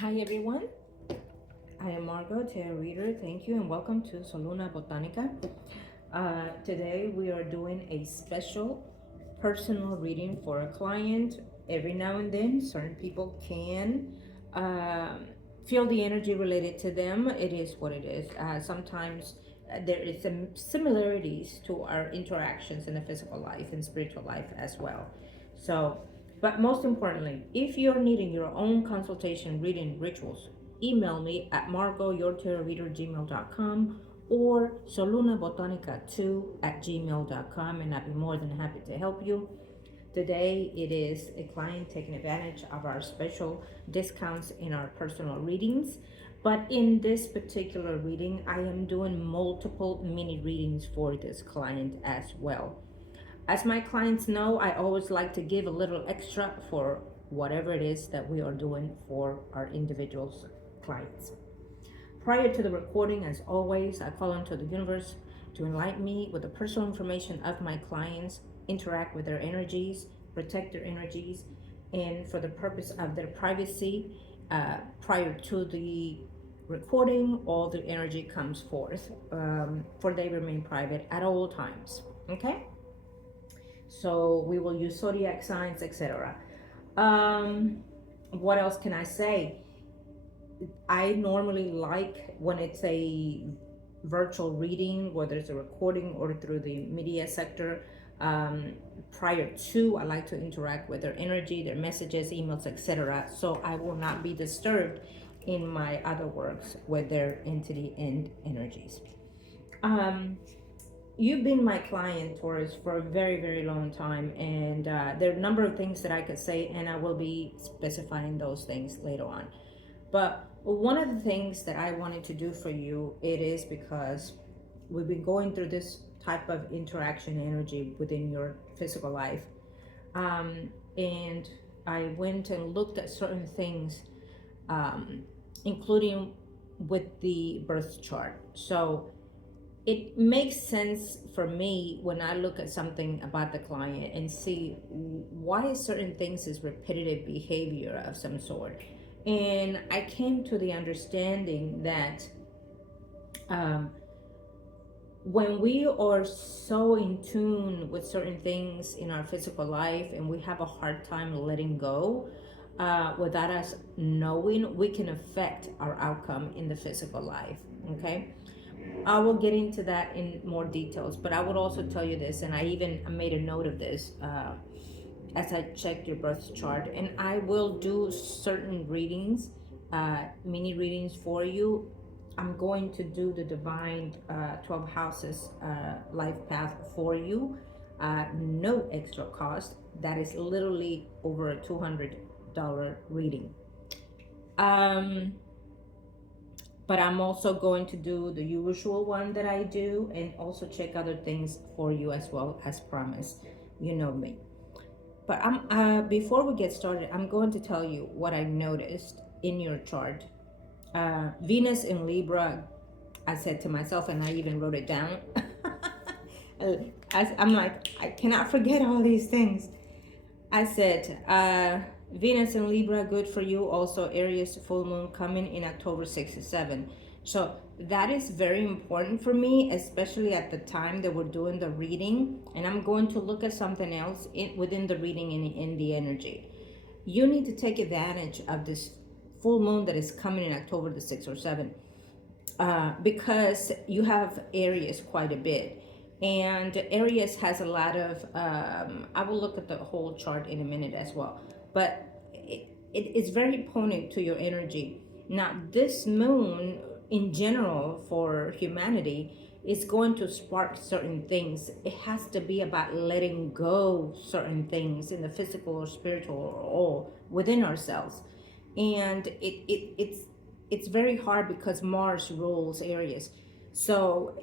Hi everyone, I am Margot, tarot reader. Thank you and welcome to Soluna Botanica. Today we are doing a special personal reading for a client. Every now and then, certain people can feel the energy related to them. It is what it is. Sometimes there is some similarities to our interactions in the physical life and spiritual life as well. So, but most importantly, if you're needing your own consultation, reading, rituals, email me at margourtarotreader@gmail.com or solunabotanica2@gmail.com, and I'd be more than happy to help you. Today it is a client taking advantage of our special discounts in our personal readings. But in this particular reading, I am doing multiple mini readings for this client as well. As my clients know, I always like to give a little extra for whatever it is that we are doing for our individuals clients. Prior to the recording, as always, I call onto the universe to enlighten me with the personal information of my clients, interact with their energies, protect their energies, and for the purpose of their privacy, prior to the recording, all the energy comes forth, for they remain private at all times. Okay? So we will use zodiac signs, etc. What else can I say? I normally like when it's a virtual reading, whether it's a recording or through the media sector. Prior to, I like to interact with their energy, their messages, emails, etc. So I will not be disturbed in my other works with their entity and energies. You've been my client, Taurus, for a very, very long time, and there are a number of things that I could say, and I will be specifying those things later on. But one of the things that I wanted to do for you, it is because we've been going through this type of interaction energy within your physical life. And I went and looked at certain things, including with the birth chart. So it makes sense for me when I look at something about the client and see why certain things is repetitive behavior of some sort. And I came to the understanding that when we are so in tune with certain things in our physical life and we have a hard time letting go, without us knowing, we can affect our outcome in the physical life. Okay, I will get into that in more details, but I would also tell you this, and I even made a note of this as I checked your birth chart, and I will do certain readings, mini readings for you. I'm going to do the divine 12 houses life path for you, no extra cost. That is literally over a $200 reading. But I'm also going to do the usual one that I do and also check other things for you as well, as promised. You know me. But before we get started, I'm going to tell you what I noticed in your chart. Venus in Libra, I said to myself, and I even wrote it down. I'm like, I cannot forget all these things. I said, Venus in Libra, good for you. Also, Aries full moon coming in October 6 to 7. So that is very important for me, especially at the time that we're doing the reading. And I'm going to look at something else within the reading in the energy. You need to take advantage of this full moon that is coming in October the 6th or 7th, because you have Aries quite a bit. And Aries has a lot of, I will look at the whole chart in a minute as well, but it's very potent to your energy. Now, this moon in general for humanity is going to spark certain things. It has to be about letting go certain things in the physical or spiritual or within ourselves. And it's very hard because Mars rules Aries. So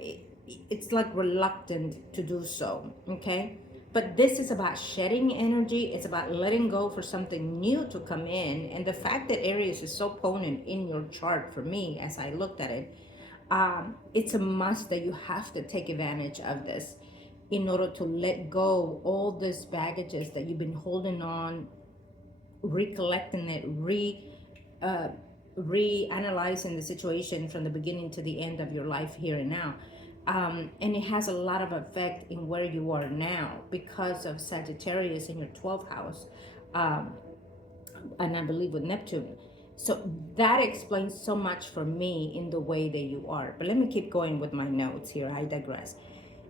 it's like reluctant to do so, okay? But this is about shedding energy. It's about letting go for something new to come in. And the fact that Aries is so potent in your chart for me, as I looked at it, it's a must that you have to take advantage of this in order to let go all these baggages that you've been holding on, recollecting it, reanalyzing the situation from the beginning to the end of your life here and now. And it has a lot of effect in where you are now because of Sagittarius in your 12th house, um, and I believe with Neptune. So that explains so much for me in the way that you are. But let me keep going with my notes here. I digress.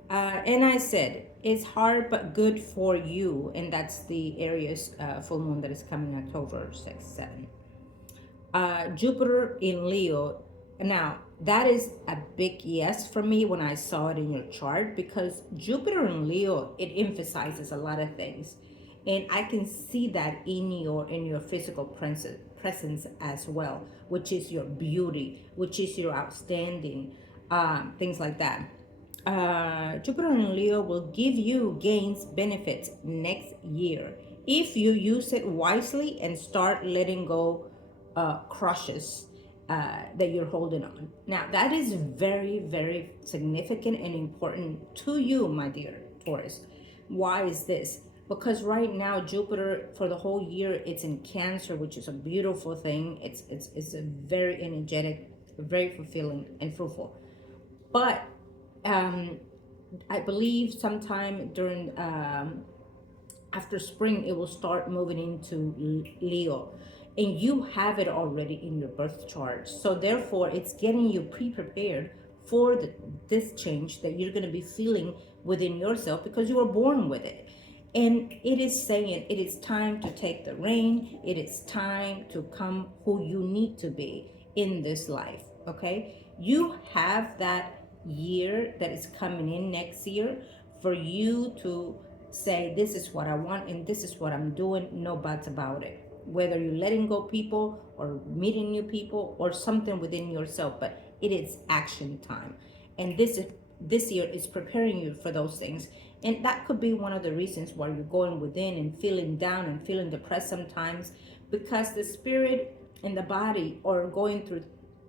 And I said, it's hard but good for you. And that's the Aries full moon that is coming October 6, 7. Jupiter in Leo. Now, that is a big yes for me when I saw it in your chart, because Jupiter in Leo, it emphasizes a lot of things. And I can see that in your physical presence as well, which is your beauty, which is your outstanding, things like that. Jupiter in Leo will give you gains, benefits next year if you use it wisely and start letting go crushes that you're holding on. Now, that is very, very significant and important to you, my dear Taurus. Why is this? Because right now Jupiter for the whole year, it's in Cancer, which is a beautiful thing. It's a very energetic, very fulfilling and fruitful. But I believe sometime during after spring, it will start moving into Leo, and you have it already in your birth chart. So therefore, it's getting you pre-prepared for this change that you're going to be feeling within yourself, because you were born with it. And it is saying it is time to take the reign. It is time to come who you need to be in this life. Okay, you have that year that is coming in next year for you to say, this is what I want and this is what I'm doing, no buts about it. Whether you're letting go people or meeting new people or something within yourself, but it is action time. And this year is preparing you for those things. And that could be one of the reasons why you're going within and feeling down and feeling depressed sometimes, because the spirit and the body are going through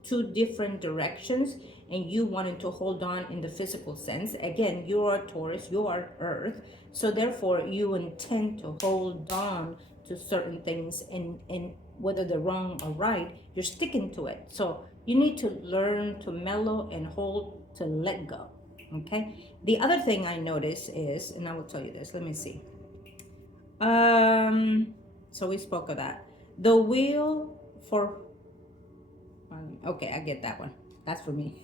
two different directions, and you wanting to hold on in the physical sense. Again, you are Taurus, you are Earth, so therefore you intend to hold on to certain things, and whether they're wrong or right, you're sticking to it. So you need to learn to mellow and hold, to let go. Okay. The other thing I notice is, and I will tell you this, let me see. So we spoke of that. The wheel for okay, I get that one. That's for me.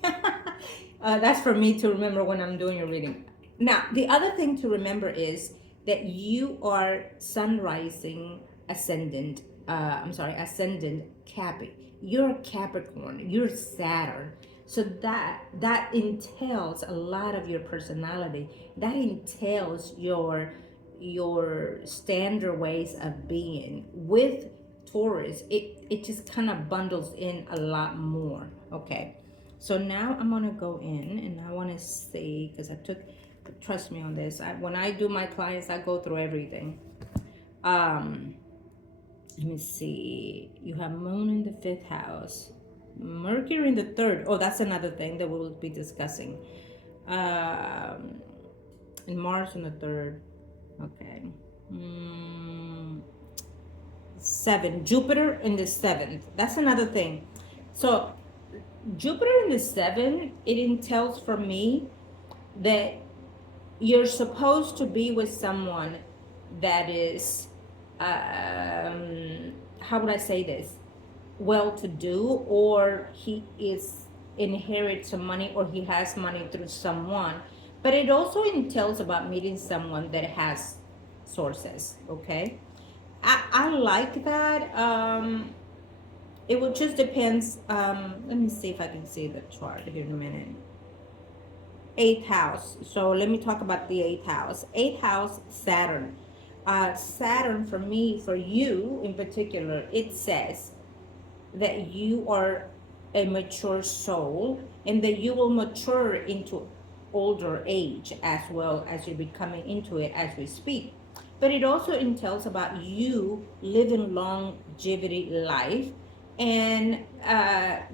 That's for me to remember when I'm doing your reading. Now, the other thing to remember is that you are sun rising ascendant. Ascendant Capi. You're a Capricorn. You're Saturn. So that entails a lot of your personality. That entails your standard ways of being. With Taurus, it just kind of bundles in a lot more. Okay, so now I'm gonna go in and I want to see, because trust me on this, when I do my clients, I go through everything. Let me see. You have Moon in the 5th house, Mercury in the 3rd. Oh, that's another thing that we'll be discussing. And Mars in the 3rd. Okay. 7. Jupiter in the 7th. That's another thing. So Jupiter in the 7th, it entails for me that you're supposed to be with someone that is how would I say this, well-to-do, or he is inherits some money, or he has money through someone. But it also entails about meeting someone that has sources. Okay, I like that. It will just depends. Let me see if I can see the chart here in a minute. 8th house. So let me talk about the 8th house. 8th house, Saturn. Saturn for me, for you in particular, it says that you are a mature soul and that you will mature into older age as well as you're becoming into it as we speak. But it also entails about you living longevity life and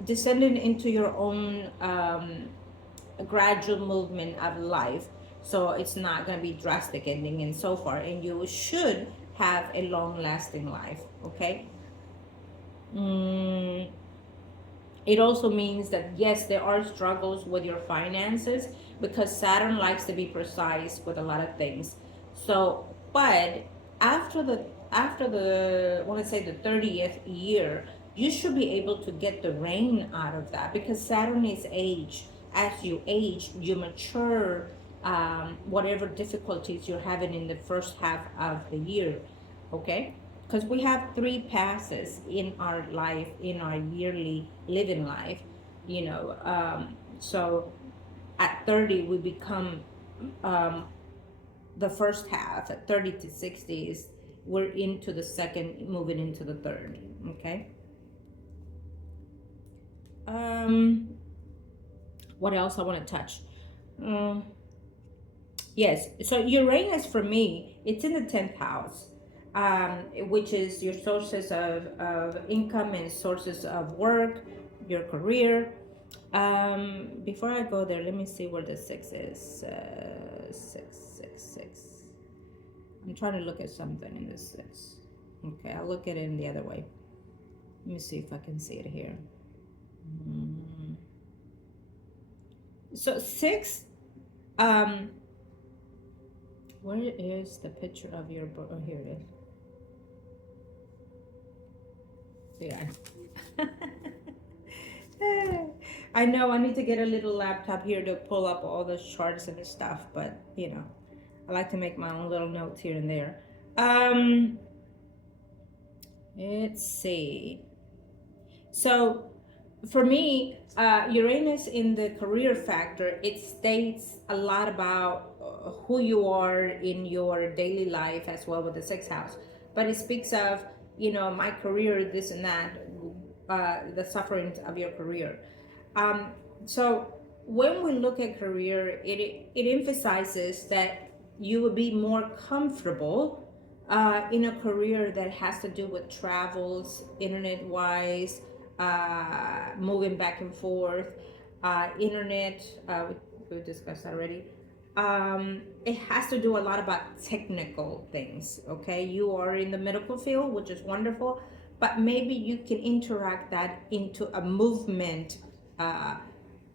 descending into your own gradual movement of life. So it's not going to be drastic ending and so far, and you should have a long lasting life. Okay. It also means that yes, there are struggles with your finances because Saturn likes to be precise with a lot of things. So, but after the I want to say the 30th year, you should be able to get the rain out of that because Saturn is age. As you age, you mature. Whatever difficulties you're having in the first half of the year, okay? Because we have three passes in our life, in our yearly living life, so at 30 we become, um, the first half. At 30 to 60 is we're into the second, moving into the third, okay? um what else I want to touch? um Yes. So Uranus for me, it's in the 10th house, which is your sources of income and sources of work, your career. Before I go there, let me see where the six is. Six, six, six. I'm trying to look at something in the six. Okay, I'll look at it in the other way. Let me see if I can see it here. Mm. So six, um, where is the picture of your book? Oh, here it is. Yeah. I know I need to get a little laptop here to pull up all the charts and stuff, but I like to make my own little notes here and there. Let's see. So for me, Uranus in the career factor, it states a lot about who you are in your daily life as well with the sixth house. But it speaks of, my career, this and that, the sufferings of your career. So when we look at career, it emphasizes that you would be more comfortable in a career that has to do with travels, internet wise, moving back and forth, internet, we discussed already. It has to do a lot about technical things, okay? You are in the medical field, which is wonderful, but maybe you can interact that into a movement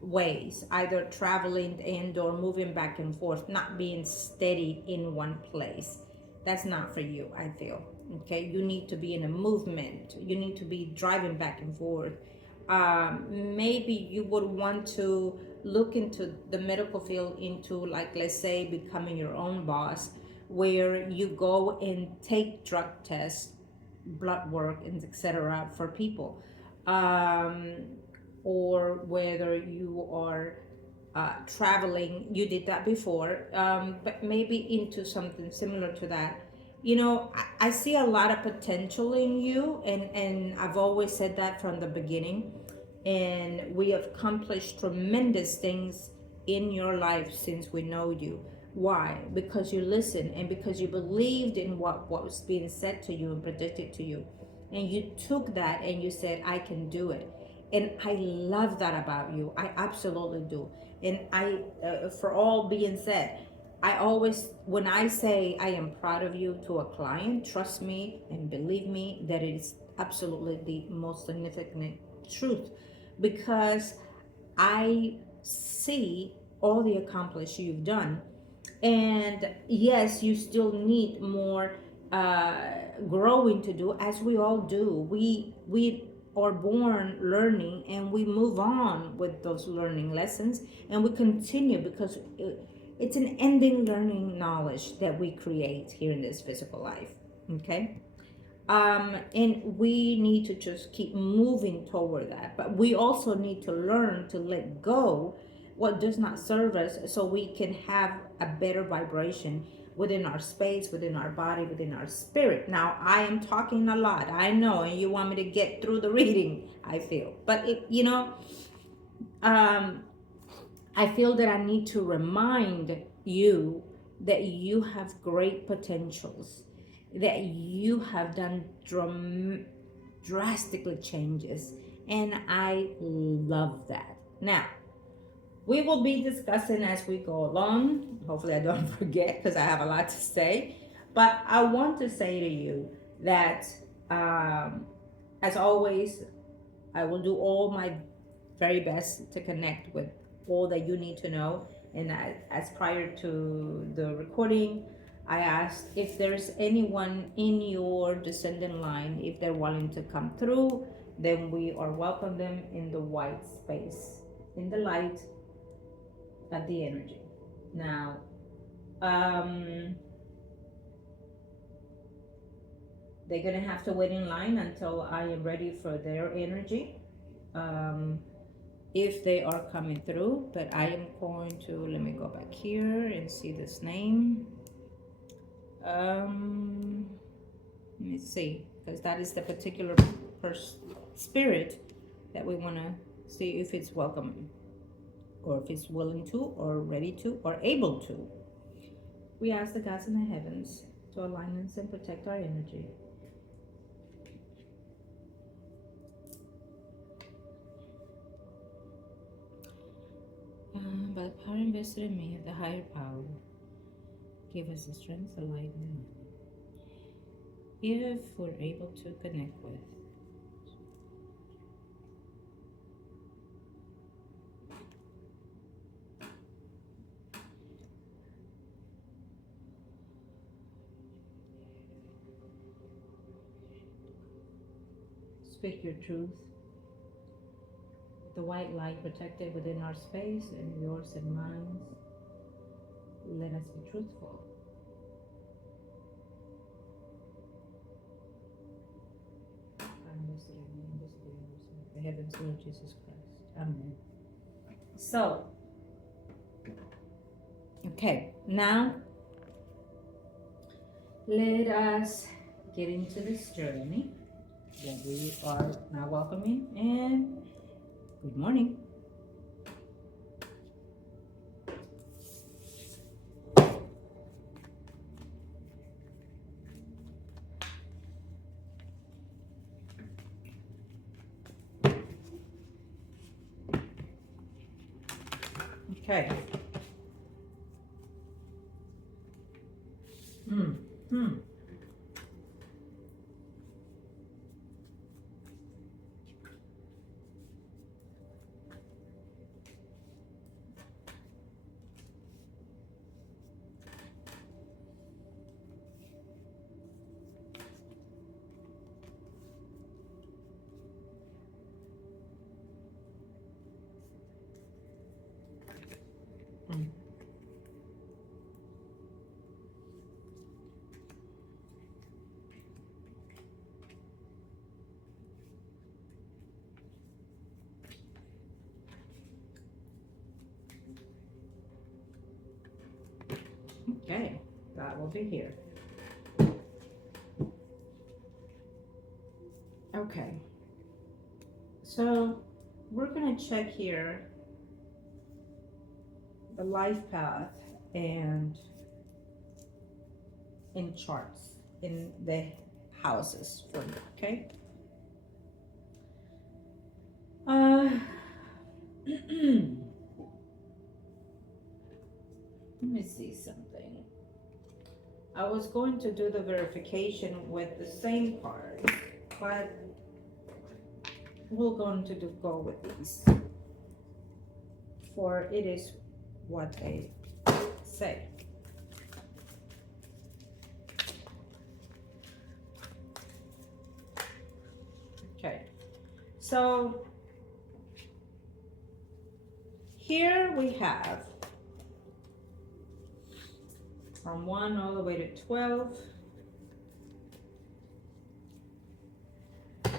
ways, either traveling and or moving back and forth, not being steady in one place. That's not for you, I feel. Okay, you need to be in a movement. You need to be driving back and forth. Maybe you would want to look into the medical field, into, like, let's say becoming your own boss, where you go and take drug tests, blood work, and etc. for people, or whether you are traveling. You did that before, but maybe into something similar to that. I see a lot of potential in you, and I've always said that from the beginning. And we have accomplished tremendous things in your life since we know you. Why? Because you listened, and because you believed in what was being said to you and predicted to you. And you took that and you said, I can do it. And I love that about you. I absolutely do. And for all being said, I always, when I say I am proud of you to a client, trust me and believe me that it is absolutely the most significant truth, because I see all the accomplished you've done. And yes, you still need more growing to do, as we all do. We are born learning, and we move on with those learning lessons, and we continue, because it's an ending learning knowledge that we create here in this physical life. Okay. And we need to just keep moving toward that, but we also need to learn to let go what does not serve us, so we can have a better vibration within our space, within our body, within our spirit. Now, I am talking a lot, I know, and you want me to get through the reading, I feel, but I feel that I need to remind you that you have great potentials, that you have done drastically changes, and I love that. Now, we will be discussing as we go along. Hopefully I don't forget, because I have a lot to say. But I want to say to you that, as always, I will do all my very best to connect with all that you need to know. And as prior to the recording, I asked if there's anyone in your descendant line, if they're willing to come through, then we are welcome them in the white space, in the light of the energy. Now, they're gonna have to wait in line until I am ready for their energy. If they are coming through, but I am going to, let me go back here and see this name. Let me see, because that is the particular spirit that we want to see if it's welcome, or if it's willing to, or ready to, or able to. We ask the gods in the heavens to align us and protect our energy. By the power invested in me of the higher power, give us the strength, the light, and the money. If we're able to connect with. Speak your truth. The white light protected within our space and yours and mine. Let us be truthful. The heavens, Lord Jesus Christ. Amen. So, okay, now let us get into this journey that we are now welcoming, and good morning. Okay. Okay, that will be here. Okay, so we're going to check here the life path and in charts in the houses for you, okay? Let me see something. I was going to do the verification with the same part, but we're going to go with these, for it is what they say. Okay, so here we have from 1 all the way to 12.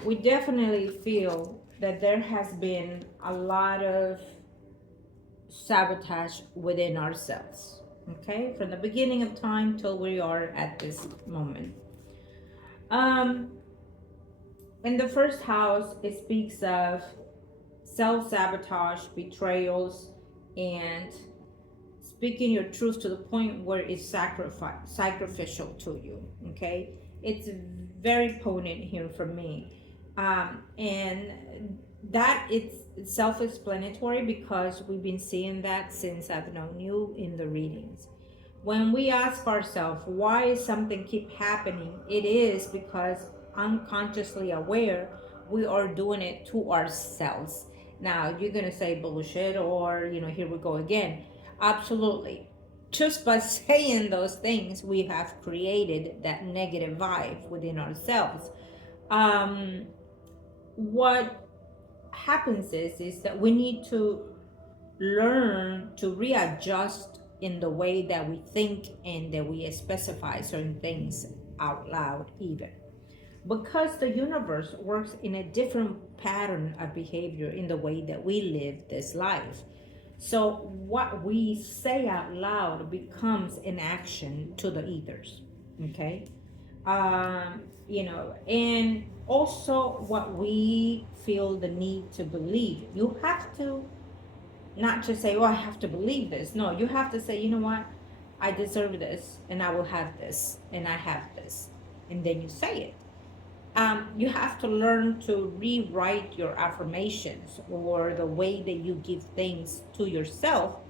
We definitely feel that there has been a lot of sabotage within ourselves, okay, from the beginning of time till we are at this moment. In the first house, it speaks of self-sabotage, betrayals, and speaking your truth to the point where it's sacrificial to you, okay? It's very potent here for me. And that it's self-explanatory, because we've been seeing that since I've known you in the readings. When we ask ourselves why something keep happening, it is because unconsciously aware we are doing it to ourselves. Now you're gonna say bullshit, or here we go again. Absolutely. Just by saying those things, we have created that negative vibe within ourselves. um what happens is that we need to learn to readjust in the way that we think and that we specify certain things out loud, even because the universe works in a different pattern of behavior in the way that we live this life. So what we say out loud becomes an action to the ethers. Okay. And also what we feel the need to believe. You have to not just say, oh, I have to believe this. No, you have to say, you know what? I deserve this, and I will have this, and I have this. And then you say it. You have to learn to rewrite your affirmations or the way that you give things to yourself.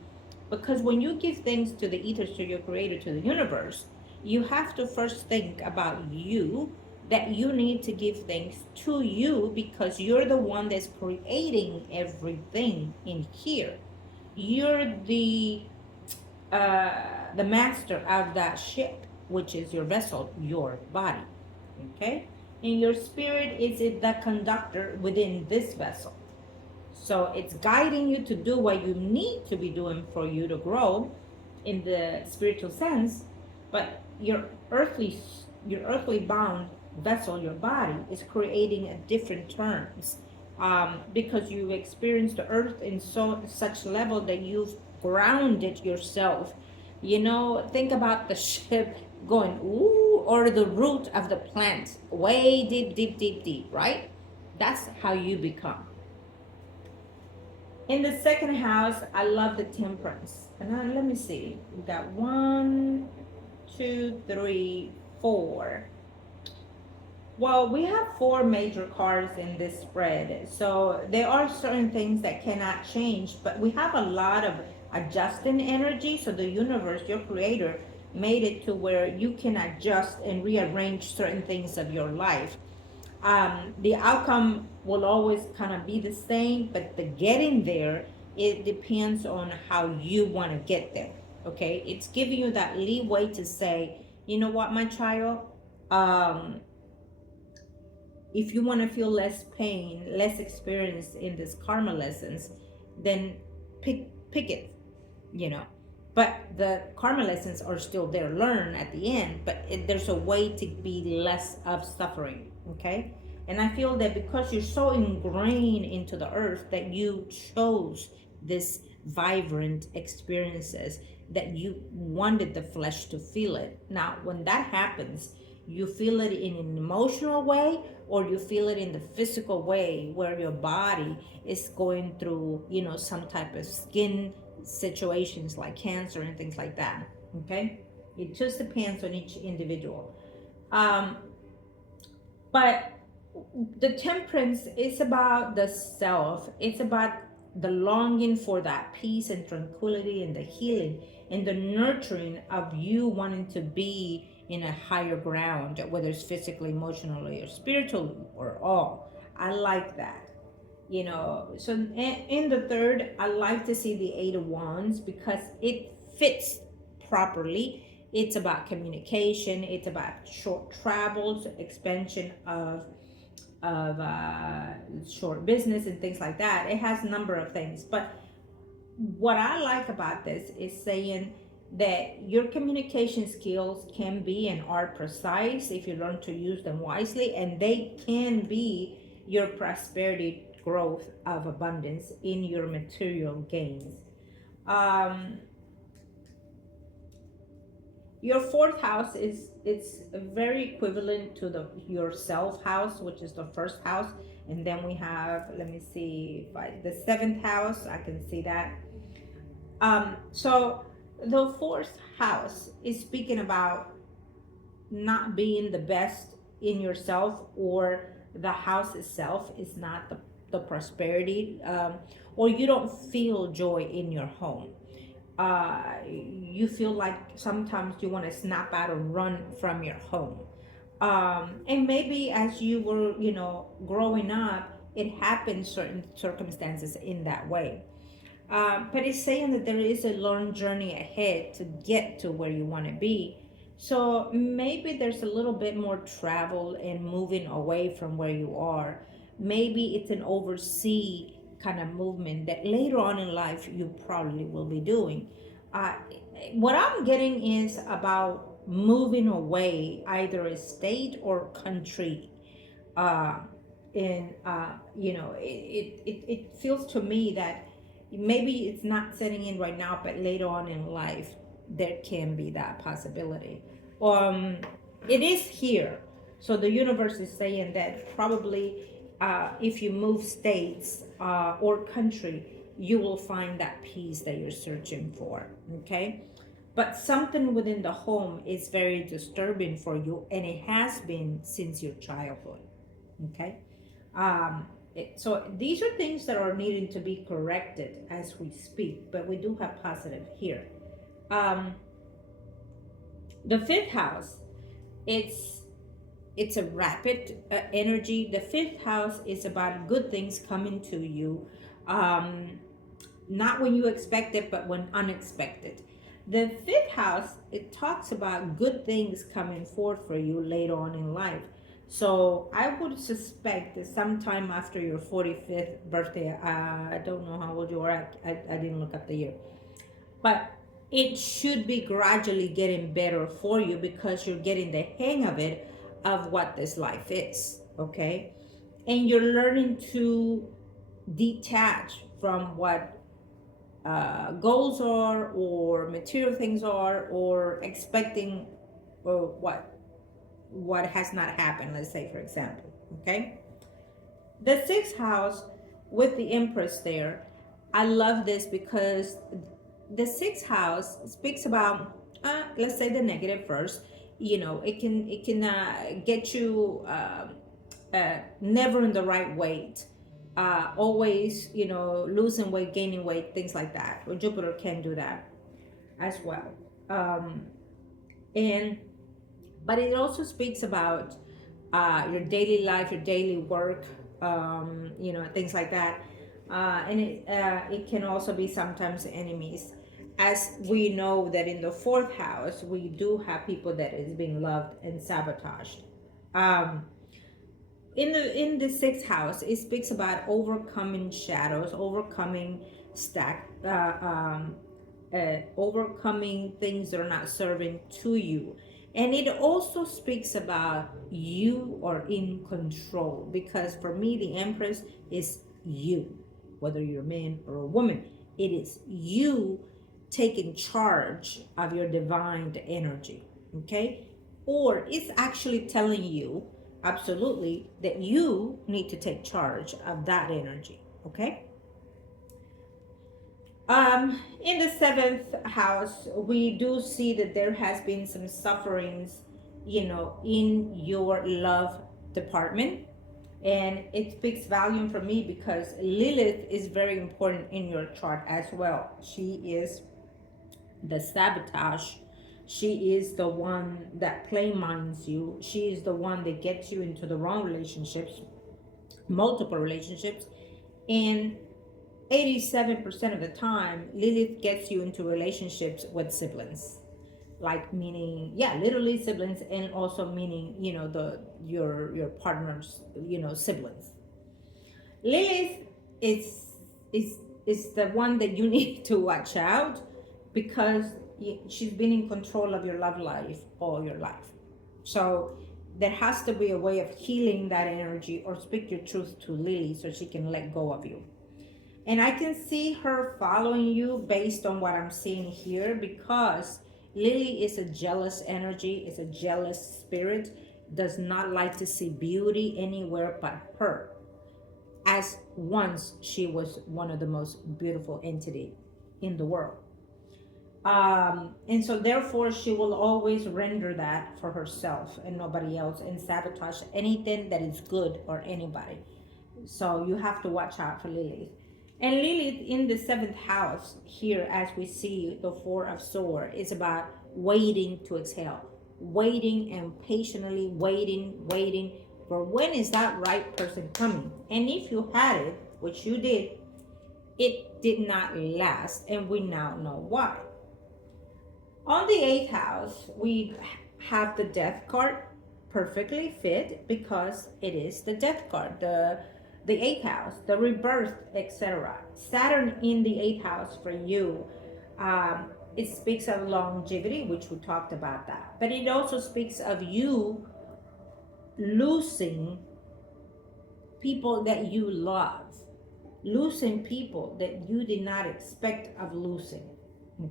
Because when you give things to the ethers, to your creator, to the universe, you have to first think about you, that you need to give things to you because you're the one that's creating everything in here. You're the master of that ship, which is your vessel, your body. Okay? And your spirit is the conductor within this vessel. So it's guiding you to do what you need to be doing for you to grow in the spiritual sense, but your earthly bound vessel, your body, is creating a different terms, because you've experienced the earth in such level that you've grounded yourself. Think about the ship going ooh, or the root of the plant way deep, deep, deep, deep, right? That's how you become. In the second house, I love the temperance. And let me see. We got 1, 2, 3, 4. Well, we have 4 major cards in this spread. So there are certain things that cannot change, but we have a lot of adjusting energy. So the universe, your creator, made it to where you can adjust and rearrange certain things of your life. The outcome will always kind of be the same, but the getting there, it depends on how you want to get there. Okay, it's giving you that leeway to say, you know what, my child, if you want to feel less pain, less experience in this karma lessons, then pick it, you know. But the karma lessons are still there, learn at the end, but there's a way to be less of suffering. Okay. And I feel that because you're so ingrained into the earth that you chose this vibrant experiences, that you wanted the flesh to feel it. Now when that happens, you feel it in an emotional way, or you feel it in the physical way where your body is going through, some type of skin situations like cancer and things like that. Okay, it just depends on each individual. But the temperance is about the self. It's about the longing for that peace and tranquility and the healing and the nurturing of you wanting to be in a higher ground, whether it's physically, emotionally, or spiritually, or all. I like that. So in the third, I like to see the 8 of Wands because it fits properly. It's about communication. It's about short travels, expansion of short business and things like that. It has a number of things. But what I like about this is saying that your communication skills can be and are precise if you learn to use them wisely, and they can be your prosperity, growth of abundance in your material gains. Your 4th house it's very equivalent to your self house, which is the first house. And then we have, let me see, the 7th house, I can see that. So the 4th house is speaking about not being the best in yourself, or the house itself is not the prosperity, or you don't feel joy in your home. You feel like sometimes you want to snap out and run from your home. And maybe as you were, growing up, it happens certain circumstances in that way. But it's saying that there is a long journey ahead to get to where you want to be. So maybe there's a little bit more travel and moving away from where you are. Maybe it's an overseas kind of movement that later on in life you probably will be doing. Uh, what I'm getting is about moving away, either a state or country. Uh, and it feels to me that maybe it's not setting in right now, but later on in life there can be that possibility. um it is here. So the universe is saying that probably if you move states or country, you will find that peace that you're searching for. Okay, but something within the home is very disturbing for you, and it has been since your childhood. Okay, so these are things that are needing to be corrected as we speak, but we do have positive here. um, the fifth house, it's it's a rapid energy. The fifth house is about good things coming to you, um, not when you expect it, but when unexpected. The fifth house, it talks about good things coming forth for you later on in life. So I would suspect that sometime after your 45th birthday, I don't know how old you are, I didn't look up the year, but it should be gradually getting better for you because you're getting the hang of it, of what this life is. Okay, and you're learning to detach from what goals are, or material things are, or expecting what has not happened, let's say, for example. Okay, the sixth house with the Empress there, I love this because the sixth house speaks about, let's say the negative first. It can get you never in the right weight, always, losing weight, gaining weight, things like that. Or Jupiter can do that as well. And but it also speaks about your daily life, your daily work, things like that. And it can also be sometimes enemies, as we know that in the fourth house we do have people that is being loved and sabotaged. Um, in the sixth house, it speaks about overcoming shadows, overcoming stack overcoming things that are not serving to you. And it also speaks about you are in control, because for me the Empress is you, whether you're a man or a woman. It is you taking charge of your divine energy. Okay, or it's actually telling you absolutely that you need to take charge of that energy. Okay, in the seventh house, we do see that there has been some sufferings, in your love department. And it speaks volume for me because Lilith is very important in your chart as well. She is the sabotage. She is the one that play minds you. She is the one that gets you into the wrong relationships, multiple relationships. And 87% of the time, Lilith gets you into relationships with siblings. Like, meaning, yeah, literally siblings, and also meaning, your partner's, siblings. Lilith is the one that you need to watch out, because she's been in control of your love life all your life. So there has to be a way of healing that energy, or speak your truth to Lily so she can let go of you. And I can see her following you based on what I'm seeing here, because Lily is a jealous energy, is a jealous spirit, does not like to see beauty anywhere but her. As once she was one of the most beautiful entity in the world. And so therefore she will always render that for herself and nobody else, and sabotage anything that is good or anybody. So you have to watch out for Lilith. And Lilith in the seventh house here, as we see the Four of Swords, is about waiting to exhale. Waiting and patiently waiting, But when is that right person coming? And if you had it, which you did, it did not last, and we now know why. On the 8th house, we have the death card, perfectly fit because it is the death card, the 8th house, the rebirth, etc. Saturn in the 8th house for you, it speaks of longevity, which we talked about that, but it also speaks of you losing people that you love, losing people that you did not expect of losing.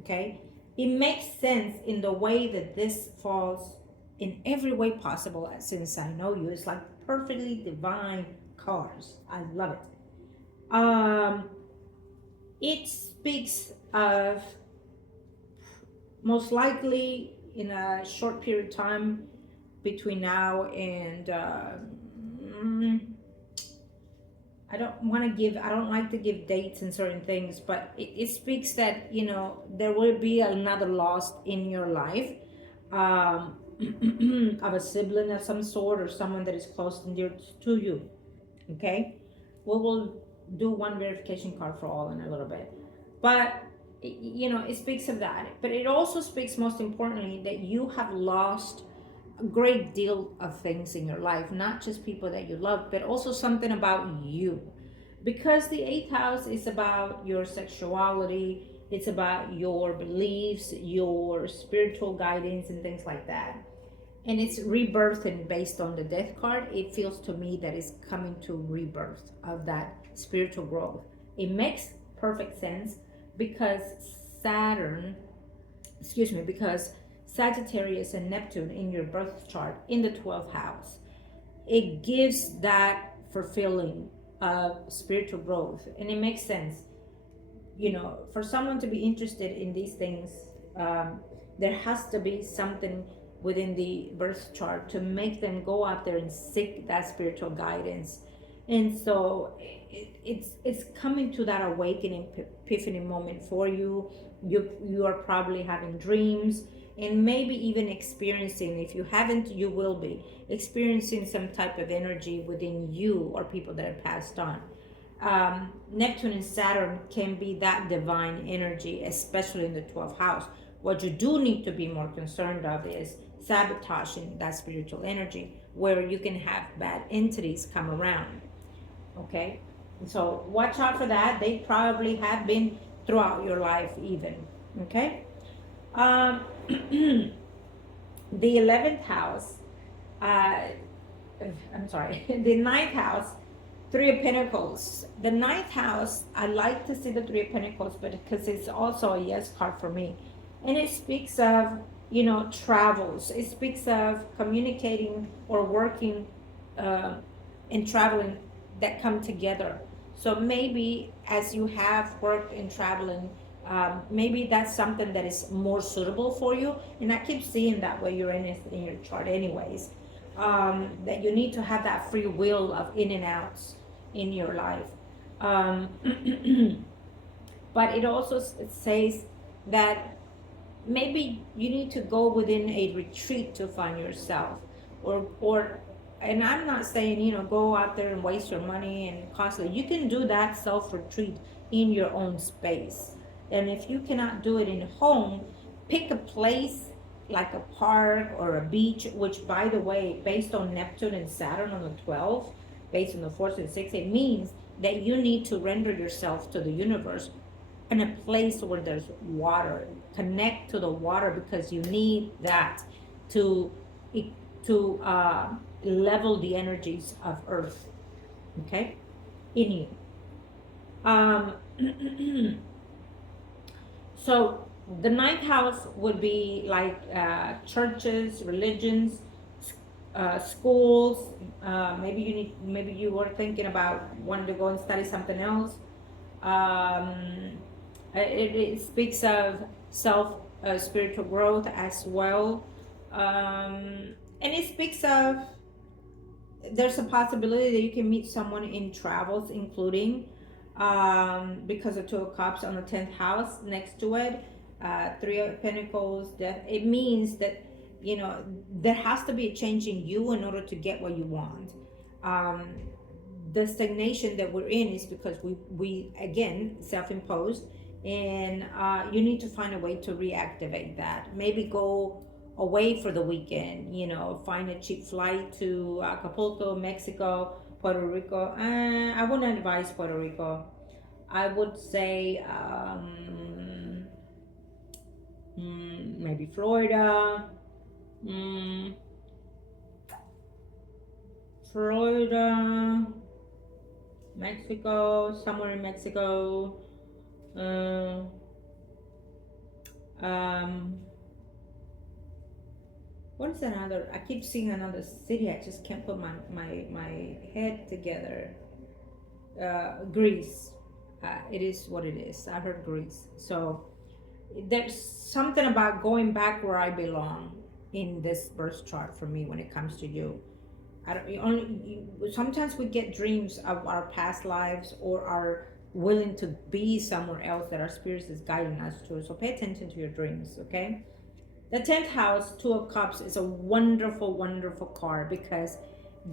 Okay, it makes sense in the way that this falls in every way possible. Since I know you, it's like perfectly divine cards. I love it. It speaks of most likely in a short period of time between now and I don't like to give dates and certain things, but it speaks that, there will be another loss in your life, of a sibling of some sort or someone that is close and dear to you. Okay, we will do one verification card for all in a little bit, but it speaks of that. But it also speaks, most importantly, that you have lost a great deal of things in your life, not just people that you love, but also something about you, because the 8th house is about your sexuality, it's about your beliefs, your spiritual guidance and things like that, and it's rebirthing based on the death card. It feels to me that it's coming to rebirth of that spiritual growth. It makes perfect sense because because Sagittarius and Neptune in your birth chart in the 12th house, it gives that fulfilling of spiritual growth, and it makes sense. For someone to be interested in these things, there has to be something within the birth chart to make them go out there and seek that spiritual guidance. And so it's coming to that awakening, epiphany moment for you. You are probably having dreams, and maybe even experiencing, if you haven't, you will be experiencing some type of energy within you or people that have passed on. Neptune and Saturn can be that divine energy, especially in the 12th house. What you do need to be more concerned of is sabotaging that spiritual energy, where you can have bad entities come around. Okay, so watch out for that. They probably have been throughout your life even. Okay. The 11th house, I'm sorry, the 9th house, 3 of Pentacles. The 9th house, I like to see the 3 of Pentacles, but because it's also a yes card for me. And it speaks of, travels. It speaks of communicating or working and traveling that come together. So maybe as you have worked in traveling, maybe that's something that is more suitable for you. And I keep seeing that way you're in your chart anyways, that you need to have that free will of in and outs in your life. But it also says that maybe you need to go within a retreat to find yourself, or and I'm not saying, go out there and waste your money and costly. You can do that self-retreat in your own space. And if you cannot do it in home, pick a place like a park or a beach, which, by the way, based on Neptune and Saturn on the 12th, based on the 4th and 6th, it means that you need to render yourself to the universe in a place where there's water. Connect to the water, because you need that to level the energies of Earth, okay, in you. So the 9th house would be like churches, religions, schools. Maybe you were thinking about wanting to go and study something else. It speaks of spiritual growth as well, and it speaks of, there's a possibility that you can meet someone in travels, including because of 2 of Cups on the 10th house next to it, 3 of Pentacles, death. It means that there has to be a change in you in order to get what you want. The stagnation that we're in is because we again self-imposed, and you need to find a way to reactivate that. Maybe go away for the weekend, you know, find a cheap flight to Acapulco, Mexico, Puerto Rico. I wouldn't advise Puerto Rico. I would say maybe Florida. mm, Florida, Mexico, somewhere in Mexico. uh, um, what is another? I keep seeing another city. I just can't put my head together. Greece. It is what it is. I heard Greece. So there's something about going back where I belong in this birth chart for me when it comes to you. I don't you only you, sometimes we get dreams of our past lives or are willing to be somewhere else that our spirit is guiding us to. So pay attention to your dreams, okay? The 10th house, Two of Cups, is a wonderful, wonderful card because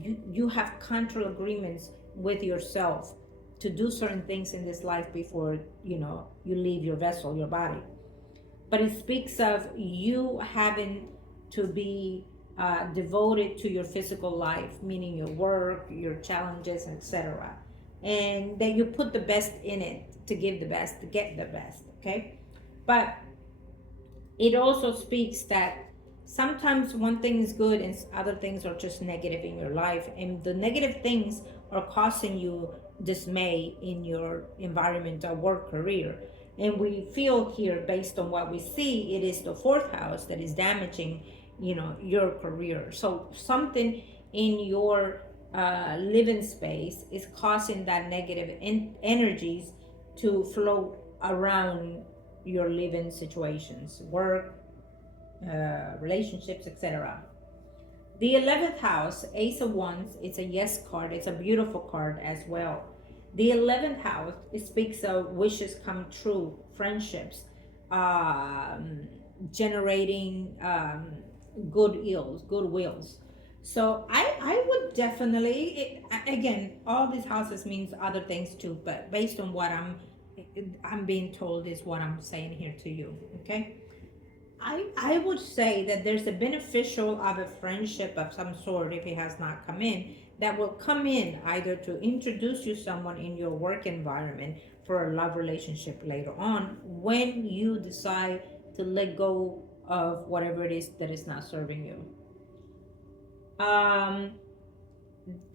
you have contract agreements with yourself to do certain things in this life before you leave your vessel, your body. But it speaks of you having to be devoted to your physical life, meaning your work, your challenges, etc. And that you put the best in it to give the best, to get the best, okay? But it also speaks that sometimes one thing is good and other things are just negative in your life, and the negative things are causing you dismay in your environment or work career. And we feel here, based on what we see, it is the fourth house that is damaging your career. So something in your living space is causing that negative energies to flow around your living situations, work, relationships, etc. The 11th house, Ace of Wands, it's a yes card. It's a beautiful card as well. The 11th house, it speaks of wishes come true, friendships, generating goodwills. So I would definitely, again, all these houses means other things too, but based on what I'm being told is what I'm saying here to you, okay? I would say that there's a beneficial of a friendship of some sort, if it has not come in, that will come in either to introduce you someone in your work environment for a love relationship later on, when you decide to let go of whatever it is that is not serving you.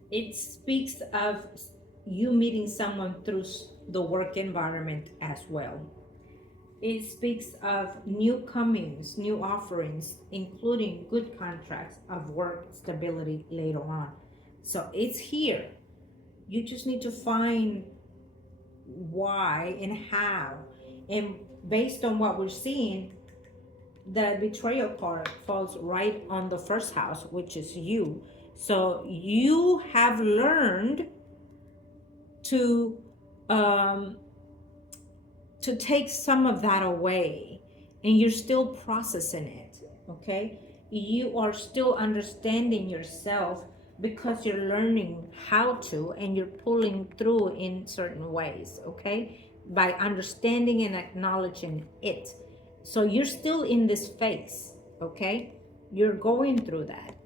It speaks of you meeting someone through the work environment as well. It speaks of new comings, new offerings, including good contracts of work stability later on. So it's here. You just need to find why and how. And based on what we're seeing, the betrayal card falls right on the first house, which is you. So you have learned to take some of that away, and you're still processing it, okay? You are still understanding yourself because you're learning how to, and you're pulling through in certain ways, okay? By understanding and acknowledging it. So you're still in this phase, okay? You're going through that,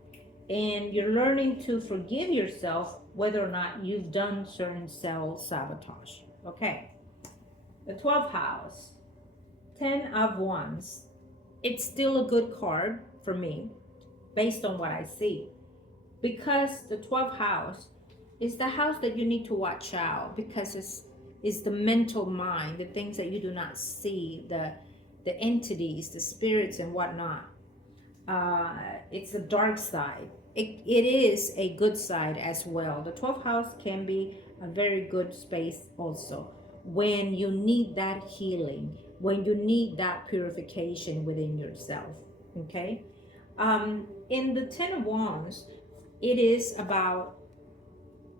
and you're learning to forgive yourself whether or not you've done certain self-sabotage, okay? The 12th house, 10 of Wands. It's still a good card for me based on what I see, because the 12th house is the house that you need to watch out, because it's the mental mind, the things that you do not see, the entities, the spirits and whatnot. It's the dark side. It is a good side as well. The 12th house can be a very good space also when you need that healing, when you need that purification within yourself, okay? In the 10 of Wands, it is about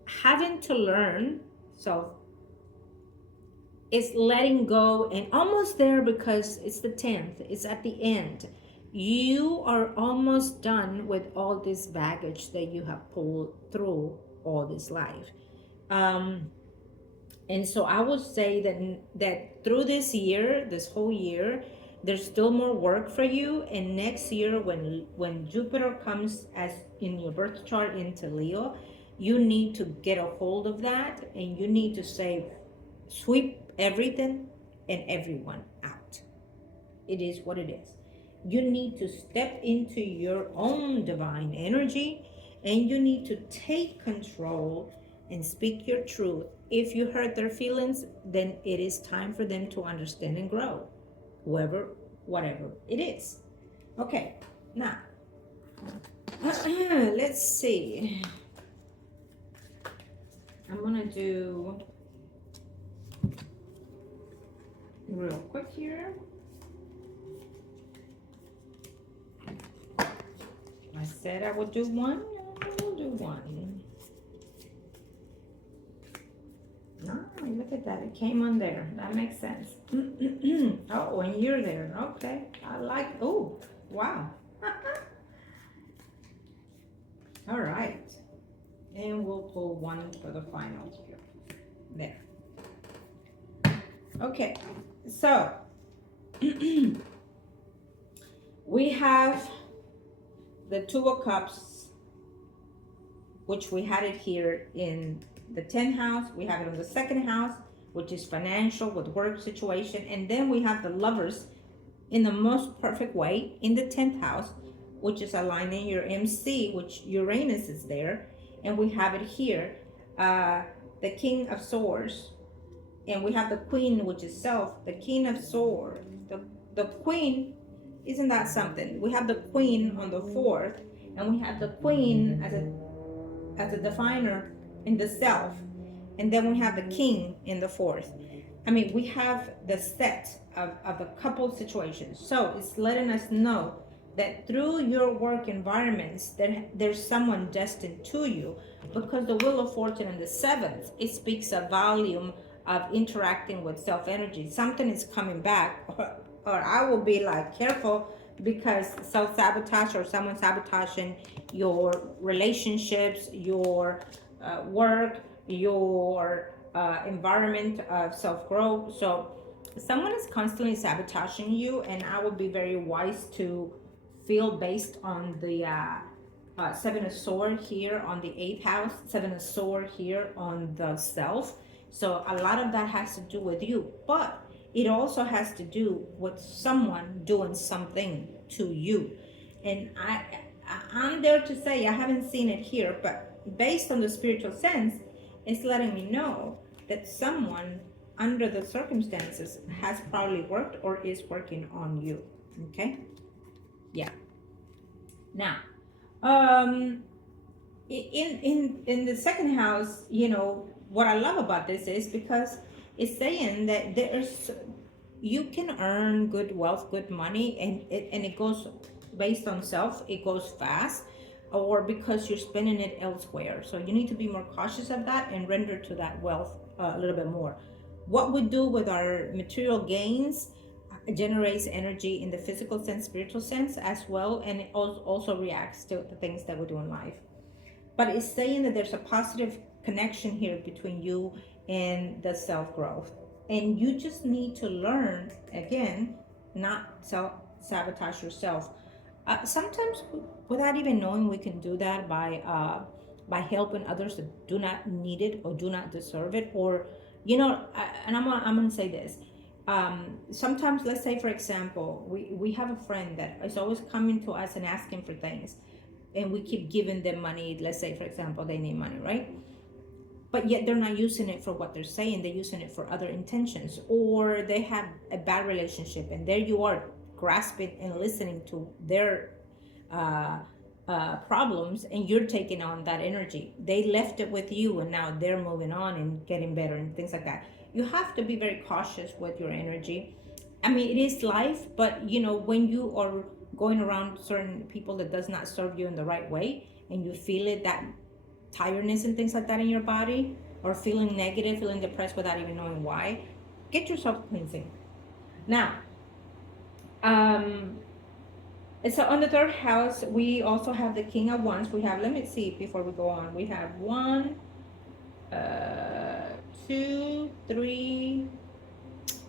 having to learn. So it's letting go, and almost there, because it's the 10th, it's at the end. You are almost done with all this baggage that you have pulled through all this life. And so I would say that through this year, this whole year, there's still more work for you. And next year, when Jupiter comes as in your birth chart into Leo, you need to get a hold of that, and you need to say, sweep everything and everyone out. It is what it is. You need to step into your own divine energy, and you need to take control and speak your truth. If you hurt their feelings, then it is time for them to understand and grow, whoever, whatever it is. Okay, now let's see. I'm gonna do real quick here. I said I would do one, I will do one. No, look at that, it came on there. That makes sense. Oh, and you're there. Okay, I like, oh, wow. All right. And we'll pull one for the final here. There. Okay, so we have the Two of Cups, which we had it here in the 10th house. We have it in the 2nd house, which is financial with work situation. And then we have the Lovers in the most perfect way in the 10th house, which is aligning your MC, which Uranus is there. And we have it here, the King of Swords. And we have the Queen, which is Self, the King of Swords. The Queen, isn't that something? We have the Queen on the 4th, and we have the Queen as a definer in the Self. And then we have the King in the 4th. I mean, we have the set of the couple situations. So it's letting us know that through your work environments, there's someone destined to you, because the Wheel of Fortune in the 7th, it speaks a volume of interacting with self energy. Something is coming back, or I will be like, careful, because self-sabotage or someone sabotaging your relationships, your work, your environment of self-growth. So someone is constantly sabotaging you, and I would be very wise to feel based on the 7 of Swords here on the 8th house, 7 of Swords here on the Self. So a lot of that has to do with you, but it also has to do with someone doing something to you. And I'm there to say, I haven't seen it here, but based on the spiritual sense, it's letting me know that someone under the circumstances has probably worked or is working on you. Okay? Yeah. Now, in the 2nd house, you know, what I love about this is because it's saying that you can earn good wealth, good money, and it goes based on self, it goes fast, or because you're spending it elsewhere. So you need to be more cautious of that and render to that wealth a little bit more. What we do with our material gains generates energy in the physical sense, spiritual sense as well, and it also reacts to the things that we do in life. But it's saying that there's a positive connection here between you and the self-growth, and you just need to learn, again, not self-sabotage yourself. Sometimes without even knowing, we can do that by helping others that do not need it or do not deserve it, or you know. And I'm gonna say this. Sometimes, let's say for example, we have a friend that is always coming to us and asking for things, and we keep giving them money. Let's say for example, they need money, right? But yet they're not using it for what they're saying. They're using it for other intentions, or they have a bad relationship, and there you are grasping and listening to their problems, and you're taking on that energy. They left it with you, and now they're moving on and getting better and things like that. You have to be very cautious with your energy. I mean, it is life, but you know, when you are going around certain people that does not serve you in the right way, and you feel it, that tiredness and things like that in your body, or feeling negative, feeling depressed without even knowing why, get yourself cleansing. Now, And so on the third house, we also have the King of Wands. We have, let me see before we go on. We have one, two, three,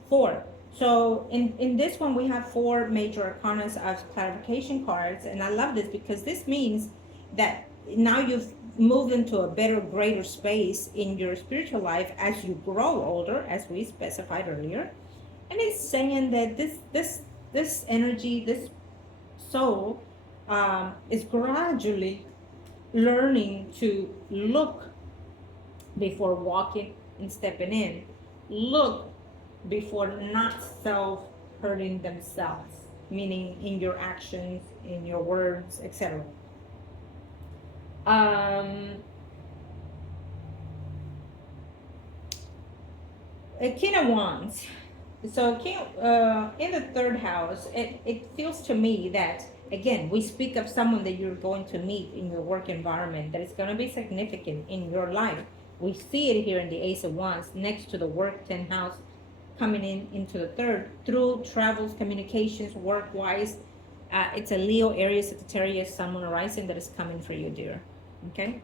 four. So in this one, we have four major arcanas as clarification cards. And I love this because this means that now you've moved into a better, greater space in your spiritual life as you grow older, as we specified earlier. And it's saying that this energy, this soul, is gradually learning to look before walking and stepping in. Look before not self hurting themselves, meaning in your actions, in your words, etc. A King of Wands. So in the third house, it feels to me that, again, we speak of someone that you're going to meet in your work environment that is going to be significant in your life. We see it here in the Ace of Wands next to the work 10th house, coming into the third through travels, communications, work-wise. It's a Leo, Aries, Sagittarius, Sun, Moon, Rising that is coming for you, dear. Okay?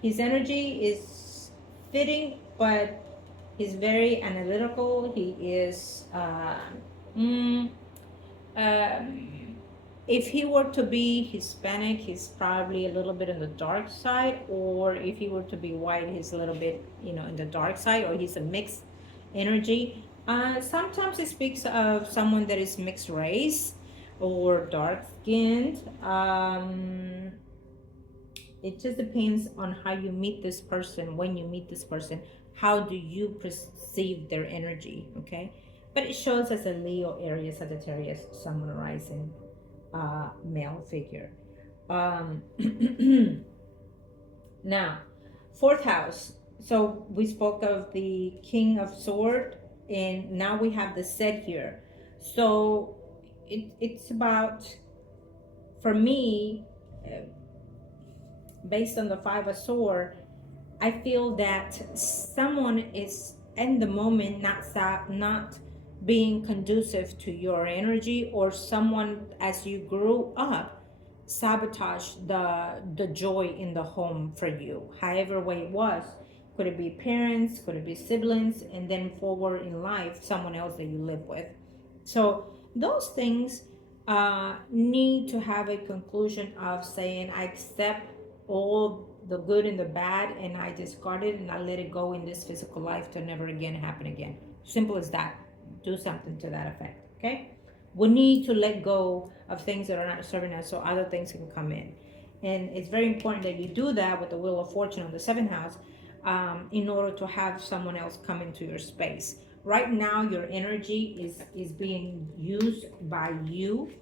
His energy is fitting, but he's very analytical. He is, if he were to be Hispanic, he's probably a little bit on the dark side, or if he were to be white, he's a little bit, in the dark side, or he's a mixed energy. Sometimes it speaks of someone that is mixed race or dark skinned. It just depends on how you meet this person. When you meet this person, how do you perceive their energy? Okay, but it shows as a Leo, Aries, Sagittarius, Sun, Moon, Rising, male figure. Now, fourth house. So we spoke of the King of Sword, and now we have the set here. So it's about, for me, based on the Five of Sword, I feel that someone is in the moment not being conducive to your energy, or someone as you grew up sabotage the joy in the home for you, however way it was. Could it be parents, could it be siblings, and then forward in life someone else that you live with. So those things need to have a conclusion of saying, I accept all the good and the bad, and I discard it and I let it go in this physical life to never again happen again. Simple as that. Do something to that effect. Okay, we need to let go of things that are not serving us so other things can come in. And it's very important that you do that with the Wheel of Fortune on the seventh house, in order to have someone else come into your space. Right now your energy is being used by you.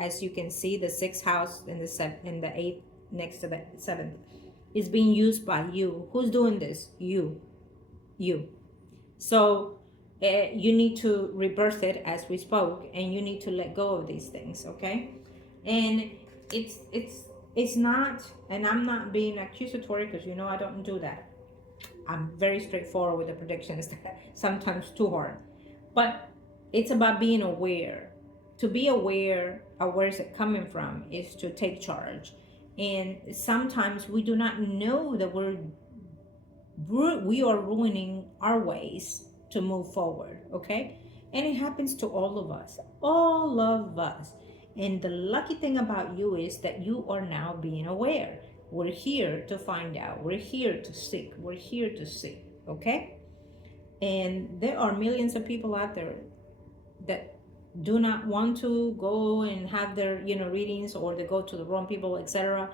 As you can see, the sixth house and the eighth next to the seventh is being used by you. Who's doing this? You. So you need to rebirth it, as we spoke, and you need to let go of these things. Okay, and it's not, and I'm not being accusatory, because I don't do that. I'm very straightforward with the predictions, sometimes too hard, but it's about being aware. To be aware of where is it coming from is to take charge. And sometimes we do not know that we are ruining our ways to move forward. Okay, and it happens to all of us. And the lucky thing about you is that you are now being aware. We're here to find out. We're here to seek. We're here to see. Okay, and there are millions of people out there that do not want to go and have their readings, or they go to the wrong people, etc.,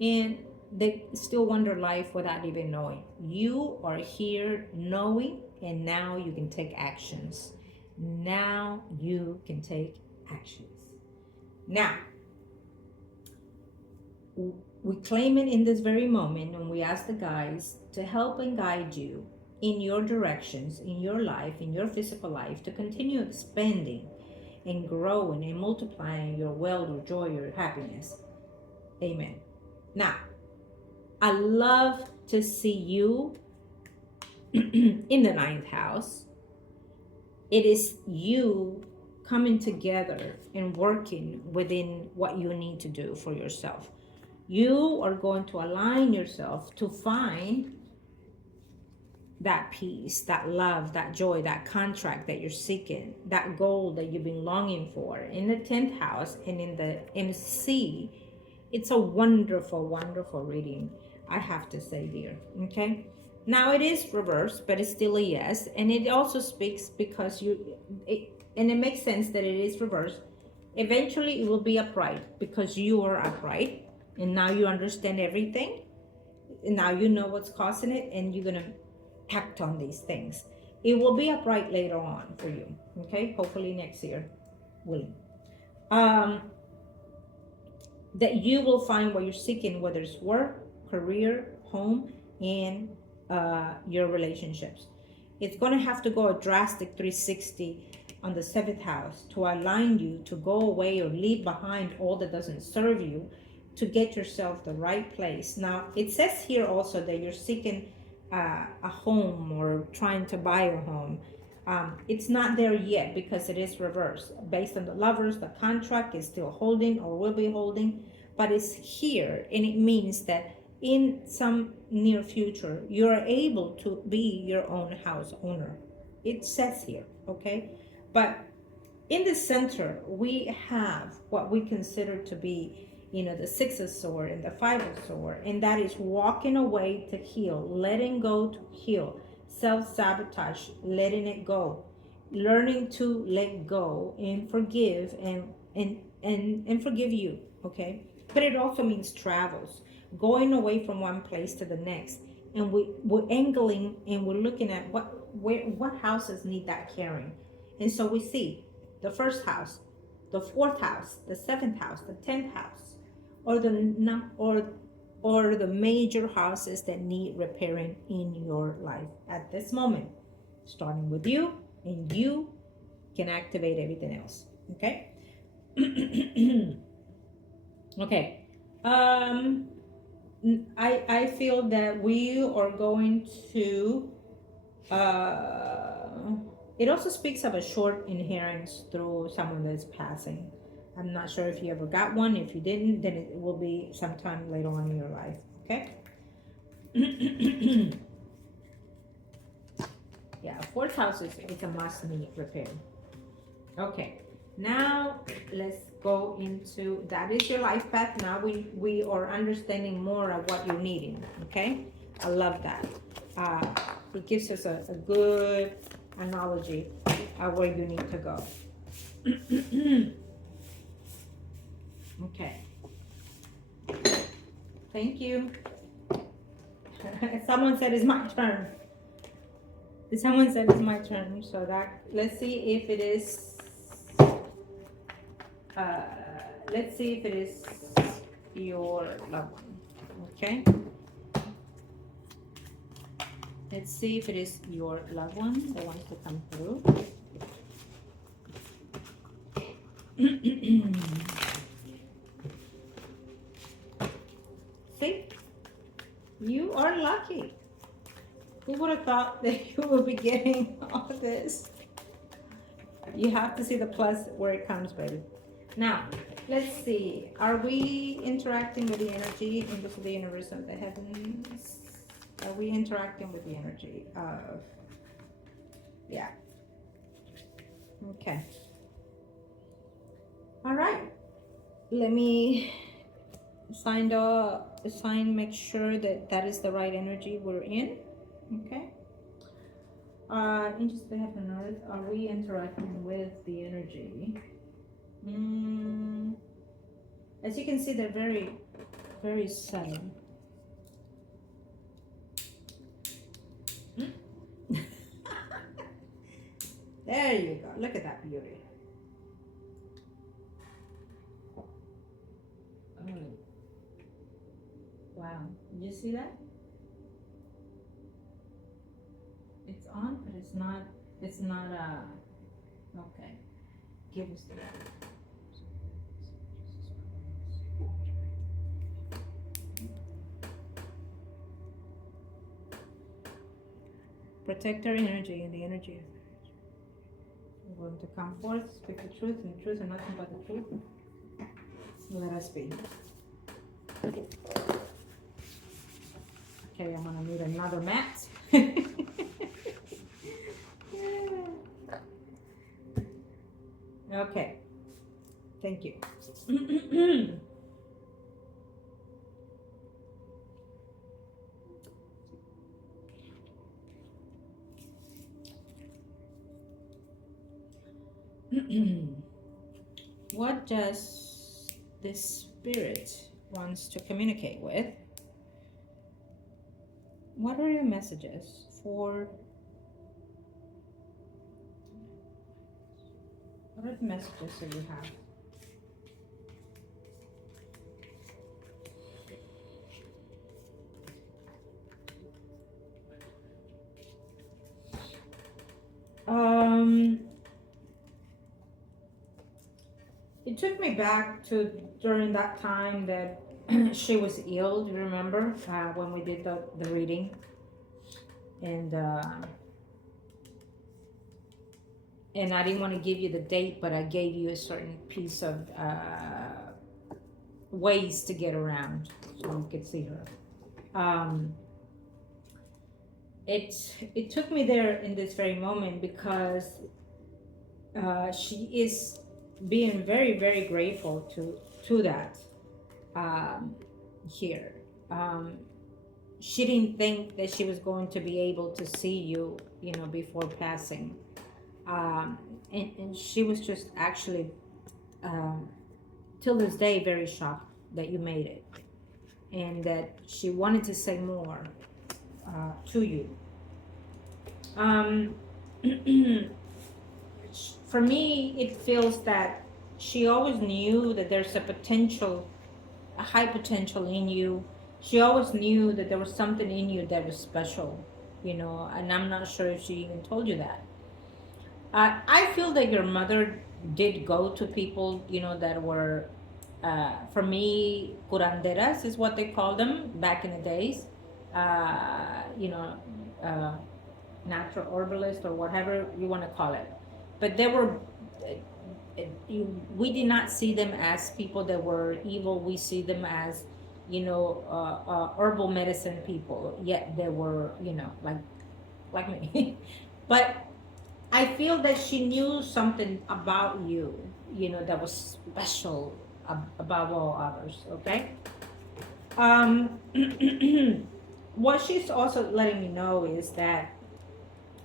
and they still wonder life without even knowing. You are here knowing, and now you can take actions. Now we claim it in this very moment, and we ask the guides to help and guide you in your directions, in your life, in your physical life, to continue expanding and growing and multiplying your wealth, your joy, your happiness. Amen. Now, I love to see you in the ninth house. It is you coming together and working within what you need to do for yourself. You are going to align yourself to find that peace, that love, that joy, that contract that you're seeking, that goal that you've been longing for in the 10th house and in the MC. It's a wonderful, wonderful reading, I have to say, dear. Okay. Now it is reversed, but it's still a yes. And it also speaks because and it makes sense that it is reversed. Eventually it will be upright because you are upright. And now you understand everything. And now you know what's causing it, and you're going to act on these things. It will be upright later on for you. Okay. Hopefully next year. Willing. That you will find what you're seeking, whether it's work, career, home, and your relationships. It's going to have to go a drastic 360 on the 7th house to align you to go away or leave behind all that doesn't serve you to get yourself the right place. Now, it says here also that you're seeking a home or trying to buy a home. It's not there yet because it is reversed. Based on the lovers, the contract is still holding or will be holding, but it's here, and it means that in some near future, you're able to be your own house owner. It says here, okay? But in the center, we have what we consider to be, the 6 of Swords and the 5 of Swords, and that is walking away to heal, letting go to heal, self-sabotage, letting it go, learning to let go and forgive and forgive you, okay? But it also means travels, going away from one place to the next, and we're angling and we're looking at what houses need that caring. And so we see the 1st house, the 4th house, the 7th house, the 10th house, or the major houses that need repairing in your life at this moment, starting with you, and you can activate everything else. Okay. Okay. I feel that we are going to it also speaks of a short inheritance through someone that's passing. I'm not sure if you ever got one. If you didn't, then it will be sometime later on in your life. Okay. Yeah, 4th house is a must need repair. Okay. Now let's go into, that is your life path. Now we are understanding more of what you're needing. Okay. I love that. It gives us a good analogy of where you need to go. Okay. Thank you. Someone said it's my turn. Someone said it's my turn. So let's see if it is. Let's see if it is your loved one. Okay. Let's see if it is your loved one that wants to come through. See, you are lucky. Who would have thought that you would be getting all of this? You have to see the plus where it comes, baby. Now, let's see. Are we interacting with the energy in the universe of the heavens? Are we interacting with the energy of... Yeah. Okay. All right. Let me make sure that is the right energy we're in. Okay. Angels of the heaven and earth, are we interacting with the energy? As you can see, they're very, very subtle. There you go. Look at that beauty. Oh. Wow. Did you see that? It's on, but it's not, okay. Give us that. Protect our energy and the energy. You want to come forth, speak the truth, and the truth, and nothing but the truth. Let us be. Okay, I'm gonna need another mat. Okay, thank you. What does this spirit wants to communicate with? What are your messages for? What are the messages that you have? It took me back to during that time that she was ill. Do you remember when we did the reading? And I didn't want to give you the date, but I gave you a certain piece of ways to get around so you could see her. It took me there in this very moment because she is being very, very grateful to that here. She didn't think that she was going to be able to see you, you know, before passing. And she was just actually, till this day, very shocked that you made it. And that she wanted to say more to you. For me, it feels that she always knew that there's a high potential in you. She always knew that there was something in you that was special, you know, and I'm not sure if she even told you that. I feel that your mother did go to people, you know, that were, for me, curanderas is what they called them back in the days. You know, natural herbalist or whatever you want to call it. But they were, we did not see them as people that were evil. We see them as, you know, herbal medicine people. Yet they were, you know, like me. But I feel that she knew something about you, you know, that was special above all others. Okay. What she's also letting me know is that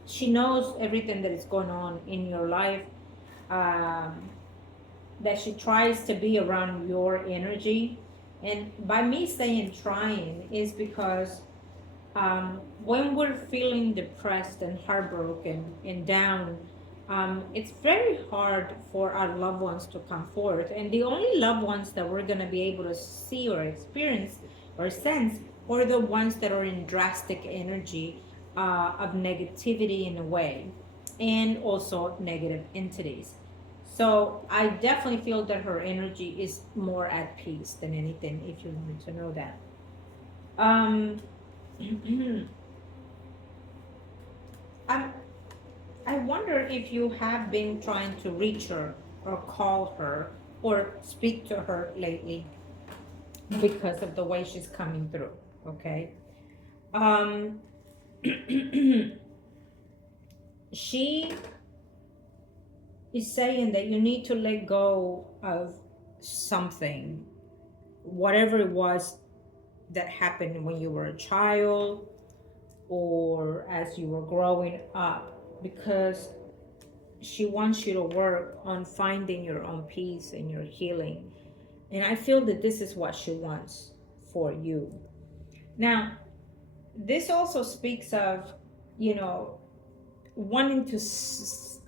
she knows everything that is going on in your life, that she tries to be around your energy. And by me saying trying is because when we're feeling depressed and heartbroken and down, it's very hard for our loved ones to come forth. And the only loved ones that we're going to be able to see or experience or sense are the ones that are in drastic energy of negativity in a way, and also negative entities. So I definitely feel that her energy is more at peace than anything, if you wanted to know that. I wonder if you have been trying to reach her or call her or speak to her lately because of the way she's coming through. Okay. She is saying that you need to let go of something, whatever it was that happened when you were a child or as you were growing up, because she wants you to work on finding your own peace and your healing. And I feel that this is what she wants for you. Now, this also speaks of, you know, wanting to,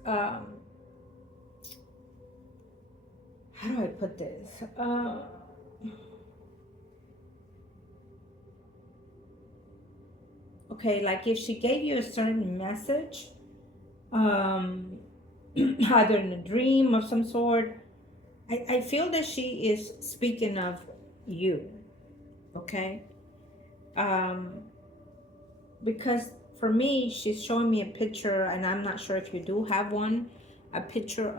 how do I put this? Okay, like if she gave you a certain message, either in a dream of some sort, I feel that she is speaking of you, okay? Because for me, she's showing me a picture, and I'm not sure if you do have one, a picture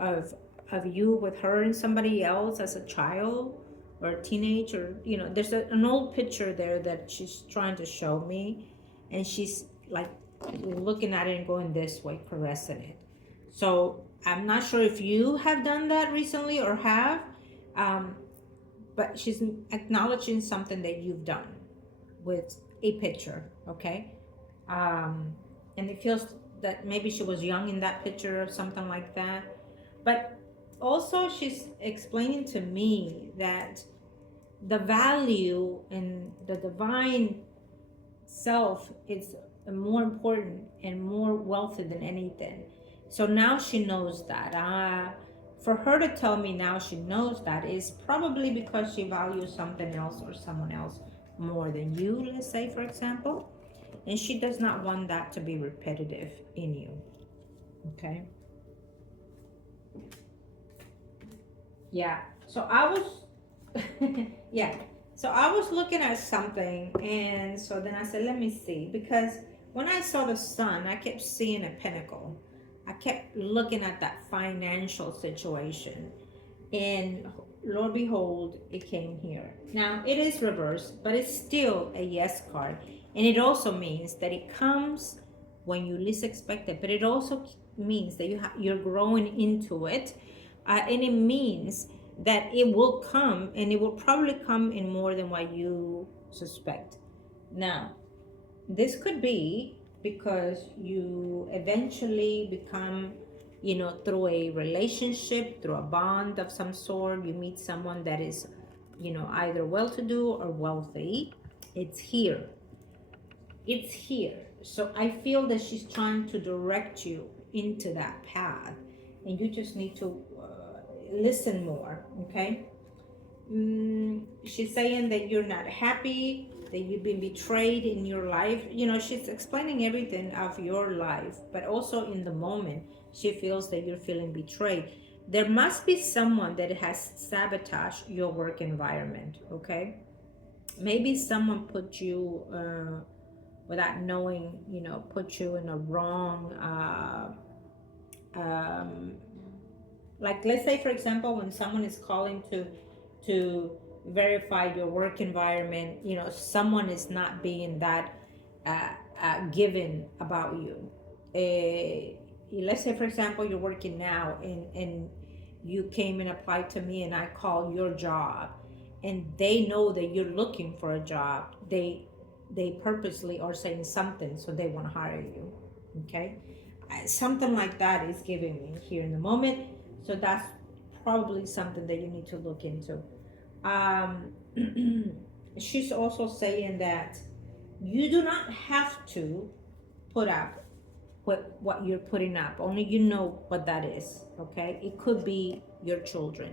of you with her and somebody else as a child or a teenager. You know, there's an old picture there that she's trying to show me, and she's like looking at it and going this way, caressing it. So I'm not sure if you have done that recently or have, um, but she's acknowledging something that you've done with a picture, okay? And it feels that maybe she was young in that picture or something like that. But also, she's explaining to me that the value in the divine self is more important and more wealthy than anything. So now she knows that. For her to tell me now she knows that is probably because she values something else or someone else more than you, let's say, for example. And she does not want that to be repetitive in you. Okay? Yeah. So I was, yeah. So I was looking at something, and so then I said, let me see. Because when I saw the sun, I kept seeing a pinnacle. I kept looking at that financial situation. And Lord behold, it came here. Now, it is reversed, but it's still a yes card. And it also means that it comes when you least expect it. But it also means that you're growing into it. And it means that it will come, and it will probably come in more than what you suspect. Now, this could be because you eventually become, you know, through a relationship, through a bond of some sort, you meet someone that is, you know, either well-to-do or wealthy. It's here. It's here. So I feel that she's trying to direct you into that path, and you just need to listen more, okay? She's saying that you're not happy, that you've been betrayed in your life. You know, she's explaining everything of your life, but also in the moment, she feels that you're feeling betrayed. There must be someone that has sabotaged your work environment, okay? Maybe someone put you, without knowing, you know, put you in a wrong, like let's say for example when someone is calling to verify your work environment, you know, someone is not being that given about you. Let's say for example you're working now, and you came and applied to me, and I call your job, and they know that you're looking for a job. They purposely are saying something so they want to hire you, okay? Something like that is giving me here in the moment. So that's probably something that you need to look into. She's also saying that you do not have to put up what you're putting up. Only you know what that is, okay? It could be your children,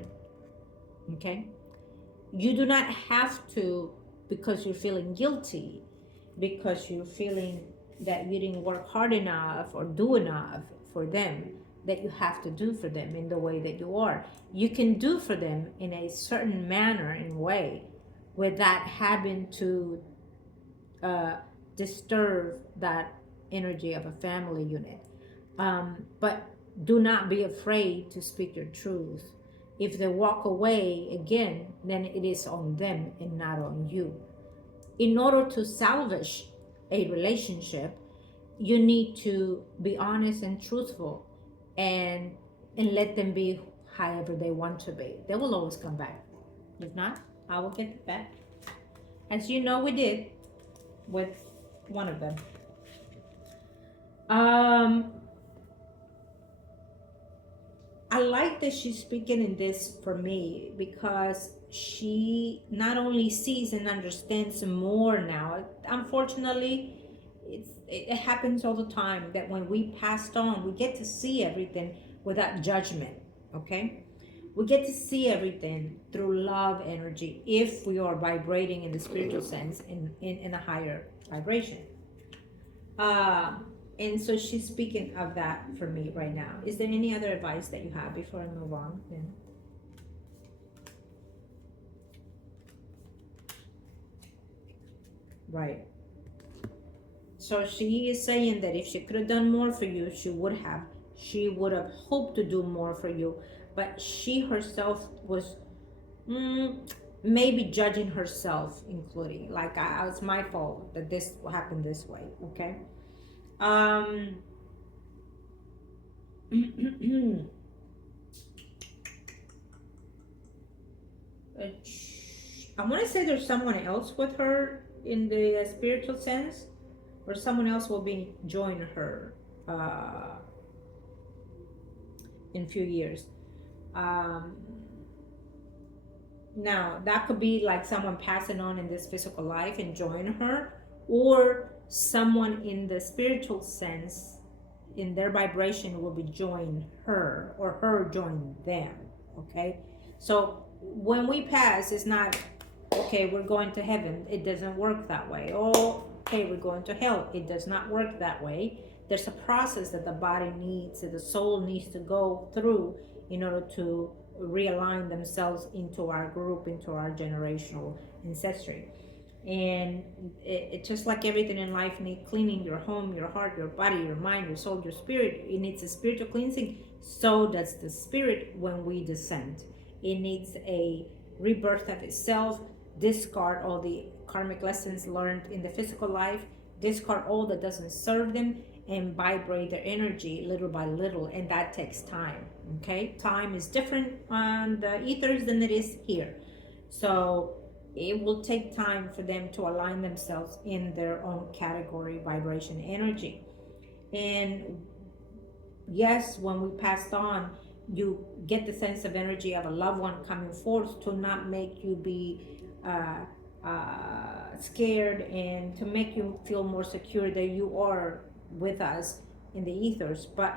okay? You do not have to, because you're feeling guilty, because you're feeling that you didn't work hard enough or do enough for them, that you have to do for them in the way that you are. You can do for them in a certain manner and way without having to disturb that energy of a family unit. But do not be afraid to speak your truth. If they walk away again, then it is on them and not on you. In order to salvage a relationship, you need to be honest and truthful, and let them be however they want to be. They will always come back. If not, I will get it back, as you know we did with one of them. I like that she's speaking in this for me, because she not only sees and understands more now. Unfortunately, it happens all the time that when we passed on, we get to see everything without judgment, okay? We get to see everything through love energy if we are vibrating in the spiritual sense in a higher vibration. And so she's speaking of that for me right now. Is there any other advice that you have before I move on? Then? Right. So she is saying that if she could have done more for you, she would have. She would have hoped to do more for you, but she herself was maybe judging herself, including like it's my fault that this happened this way. Okay. um I want to say there's someone else with her in the spiritual sense, or someone else will be join her in a few years. um Now, that could be like someone passing on in this physical life and join her, or someone in the spiritual sense, in their vibration, will be join her, or her join them. Okay? So when we pass, it's not, okay, we're going to heaven. It doesn't work that way. Oh, okay, we're going to hell. It does not work that way. There's a process that the body needs, that the soul needs to go through in order to realign themselves into our group, into our generational ancestry. And it just like everything in life needs cleaning: your home, your heart, your body, your mind, your soul, your spirit. It needs a spiritual cleansing. So does the spirit when we descend. It needs a rebirth of itself. Discard all the karmic lessons learned in the physical life. Discard all that doesn't serve them, and vibrate their energy little by little, and that takes time. Okay, time is different on the ethers than it is here, so it will take time for them to align themselves in their own category, vibration, energy. And yes, when we passed on, you get the sense of energy of a loved one coming forth to not make you be scared, and to make you feel more secure that you are with us in the ethers. But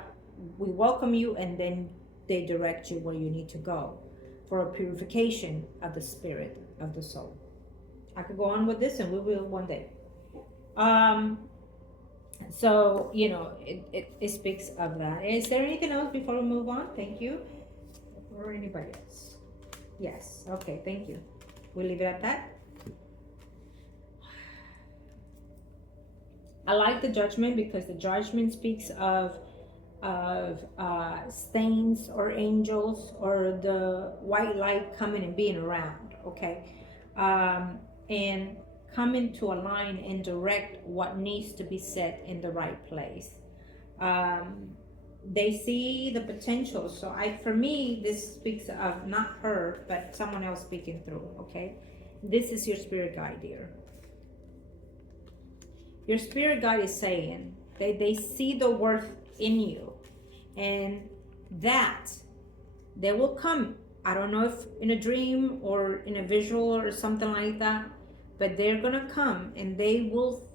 we welcome you, and then they direct you where you need to go for a purification of the spirit, of the soul. I could go on with this, and we will one day. So it speaks of that. Is there anything else before we move on? Thank you. Or anybody else? Yes. Okay, thank you. We'll leave it at that. I like the judgment, because the judgment speaks of saints or angels, or the white light coming and being around. Okay, and coming to align and direct what needs to be set in the right place. They see the potential. So for me, this speaks of not her, but someone else speaking through. Okay, this is your spirit guide, dear. Your spirit guide is saying they see the worth in you, and that they will come. I don't know if in a dream or in a visual or something like that, but they're gonna come, and they will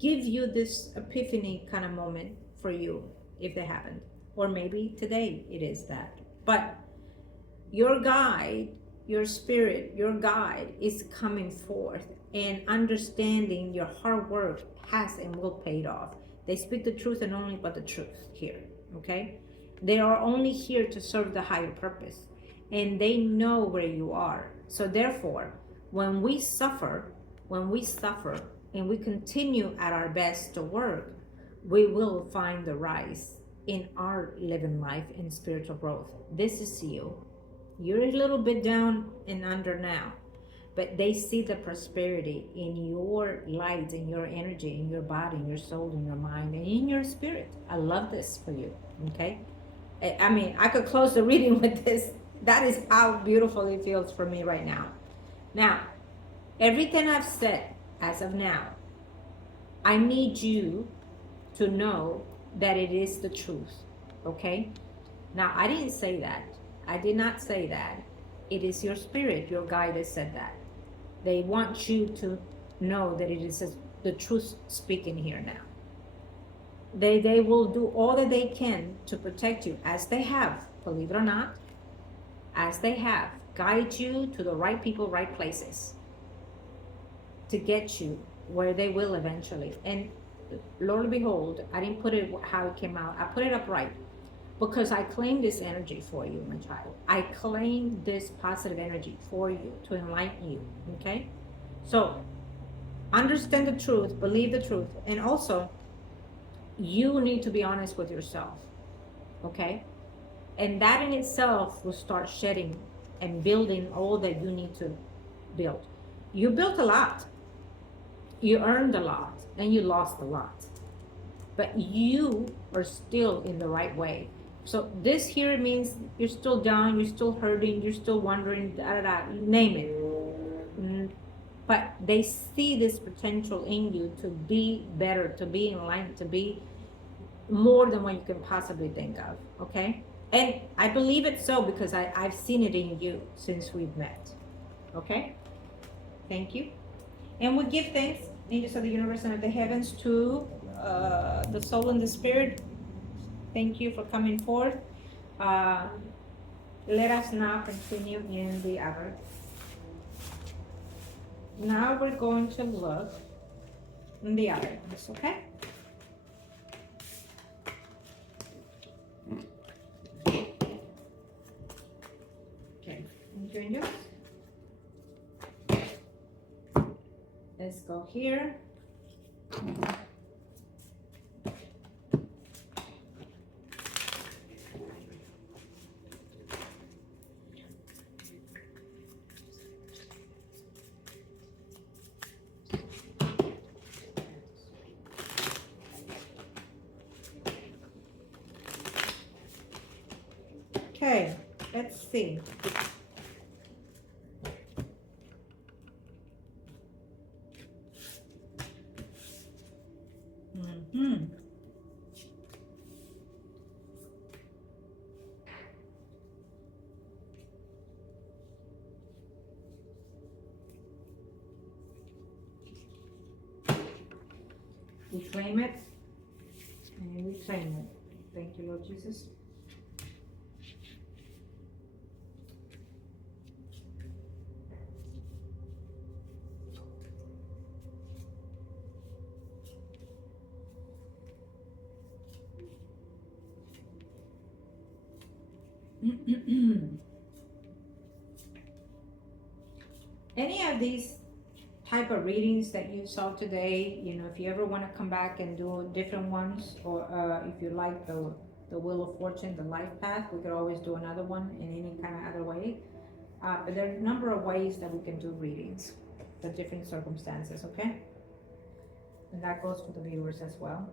give you this epiphany kind of moment for you, if they haven't, or maybe today it is that. But your guide, your spirit, your guide is coming forth, and understanding your hard work has and will pay it off. They speak the truth and only but the truth here. Okay, they are only here to serve the higher purpose, and they know where you are. So therefore, when we suffer and we continue at our best to work, we will find the rise in our living life in spiritual growth. This is you. You're a little bit down and under now, but they see the prosperity in your light, in your energy, in your body, in your soul, in your mind, and in your spirit. I love this for you. Okay, I mean, I could close the reading with this. That is how beautiful it feels for me right now. Now, everything I've said as of now, I need you to know that it is the truth. Okay, now I didn't say that. I did not say that. It is your spirit, your guide that said that. They want you to know that it is the truth speaking here now. They will do all that they can to protect you, as they have, believe it or not, as they have, guide you to the right people, right places, to get you where they will eventually. And Lord behold, I didn't put it how it came out. I put it upright, because I claim this energy for you, my child. I claim this positive energy for you to enlighten you. Okay, so understand the truth, believe the truth, and also you need to be honest with yourself. okay? And that in itself will start shedding and building all that you need to build. You built a lot, you earned a lot, and you lost a lot, but you are still in the right way. So this here means you're still down, you're still hurting, you're still wondering, da da da, name it. But they see this potential in you to be better, to be in line, to be more than what you can possibly think of, okay? And I believe it so because I've seen it in you since we've met, okay? Thank you. And we give thanks, angels of the universe and of the heavens, to the soul and the spirit. Thank you for coming forth. Let us now continue in the other. Now we're going to look in the other ones, okay? Okay, angels. Let's go here. Okay, let's see. We claim it and we claim it. Thank you, Lord Jesus. Any of these type of readings that you saw today, you know, if you ever want to come back and do different ones, or if you like the Wheel of Fortune, the life path, we could always do another one in any kind of other way. But there are a number of ways that we can do readings for different circumstances, okay? And that goes for the viewers as well.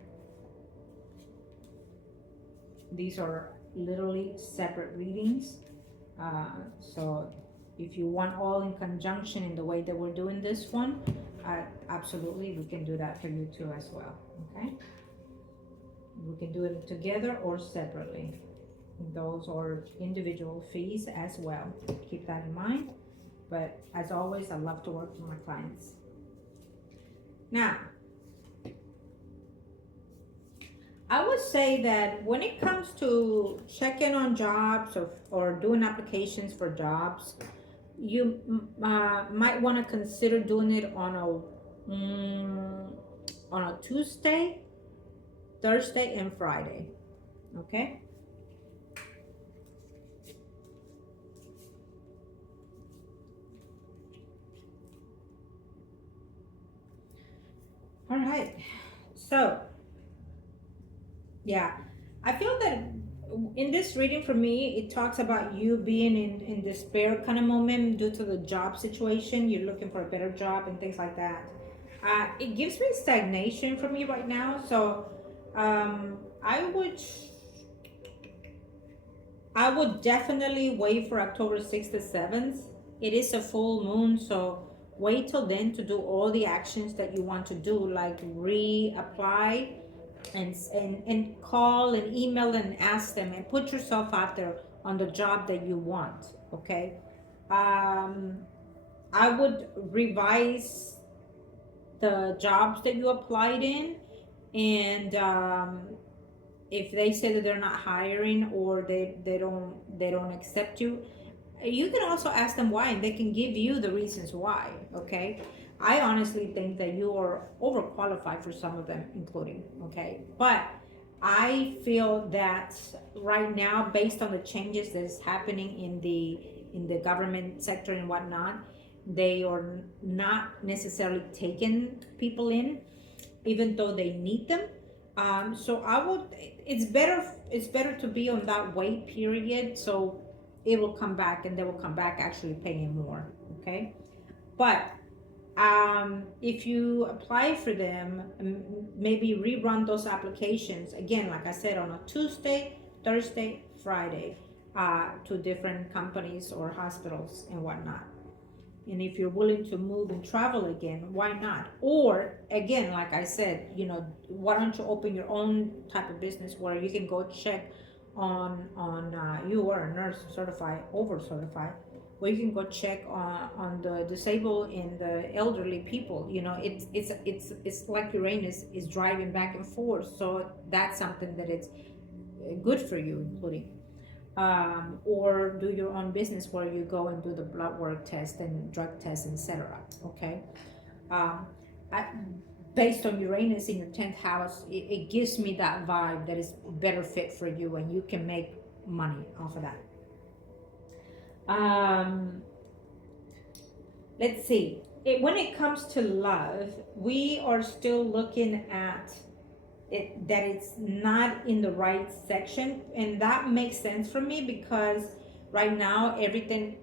These are literally separate readings. So if you want all in conjunction in the way that we're doing this one, absolutely, we can do that for you too as well, okay? We can do it together or separately. Those are individual fees as well. Keep that in mind. But as always, I love to work with my clients. Now, I would say that when it comes to checking on jobs or doing applications for jobs, you might want to consider doing it on a Tuesday, Thursday, and Friday. Okay. All right. So, yeah, I feel that in this reading for me, it talks about you being in despair kind of moment due to the job situation. You're looking for a better job and things like that. It gives me stagnation for me right now. So I would definitely wait for October 6th to 7th. It is a full moon, so wait till then to do all the actions that you want to do, like reapply and call and email and ask them and put yourself out there on the job that you want, okay? I would revise the jobs that you applied in, and if they say that they're not hiring or they don't accept you, you can also ask them why, and they can give you the reasons why, okay? I honestly think that you are overqualified for some of them, including, okay? But I feel that right now, based on the changes that is happening in the government sector and whatnot, they are not necessarily taking people in, even though they need them. So I would, it's better to be on that wait period, so it will come back, and they will come back actually paying more. Okay. But if you apply for them, maybe rerun those applications again, like I said, on a Tuesday, Thursday, Friday, to different companies or hospitals and whatnot. And if you're willing to move and travel again, why not? Or again, like I said, why don't you open your own type of business where you can go check on you are a nurse, certified, over certified, where you can go check on the disabled and the elderly people. It's like Uranus is driving back and forth, so that's something that it's good for you, including or do your own business where you go and do the blood work test and drug test, etc. Okay. um, I, Based on Uranus in your 10th house, it gives me that vibe that is better fit for you, and you can make money off of that. Let's see. When it comes to love, we are still looking at it, that it's not in the right section, and that makes sense for me because right now everything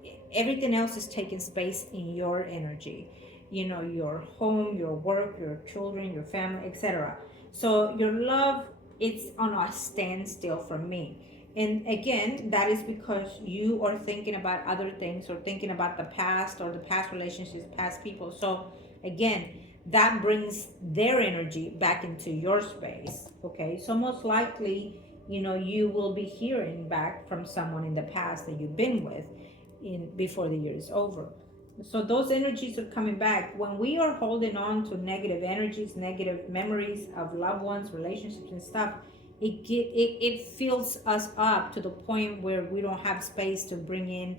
else is taking space in your energy. Your home, your work, your children, your family, etc. So your love, it's on a standstill for me. And again, that is because you are thinking about other things, or thinking about the past, or the past relationships, past people. So again, that brings their energy back into your space. Okay. So most likely, you will be hearing back from someone in the past that you've been with before the year is over. So those energies are coming back. When we are holding on to negative energies, negative memories of loved ones, relationships and stuff, it fills us up to the point where we don't have space to bring in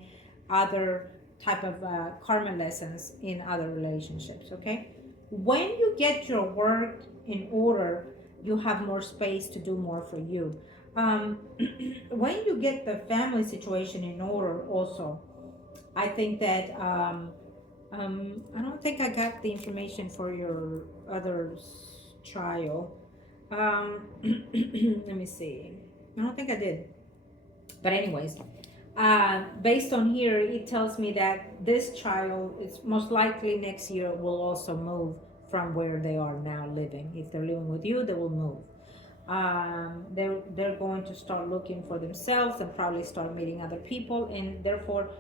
other type of karma lessons in other relationships. Okay. When you get your work in order, you have more space to do more for you. When you get the family situation in order also, I think that I don't think I got the information for your other child. Let me see. I don't think I did. But anyways, based on here, it tells me that this child is most likely next year will also move from where they are now living. If they're living with you, they will move. They're going to start looking for themselves and probably start meeting other people, and therefore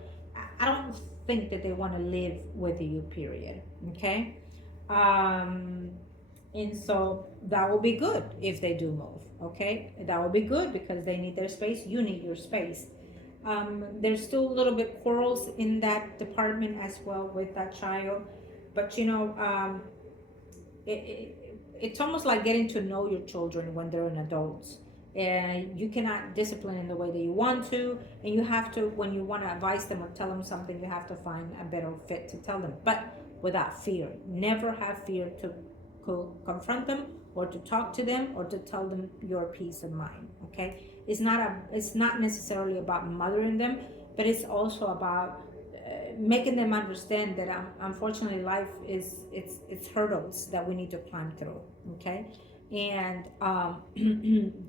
I don't think that they want to live with you, period. Okay. And so that will be good if they do move. Okay, that will be good because they need their space, you need your space. There's still a little bit quarrels in that department as well with that child, but it's almost like getting to know your children when they're an adults, and you cannot discipline in the way that you want to, and you have to, when you want to advise them or tell them something, you have to find a better fit to tell them, but without fear. Never have fear to confront them or to talk to them or to tell them your peace of mind. Okay. It's not necessarily about mothering them, but it's also about making them understand that unfortunately life is it's hurdles that we need to climb through. Okay. And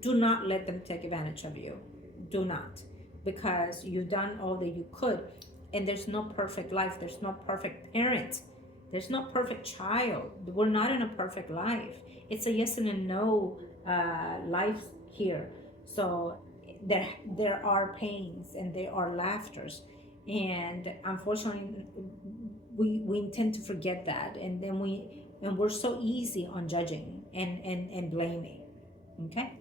do not let them take advantage of you. Do not, because you've done all that you could, and there's no perfect life, there's no perfect parent, there's no perfect child. We're not in a perfect life. It's a yes and a no life here. So there are pains and there are laughters, and unfortunately we intend to forget that, and then we're so easy on judging and blaming. Okay.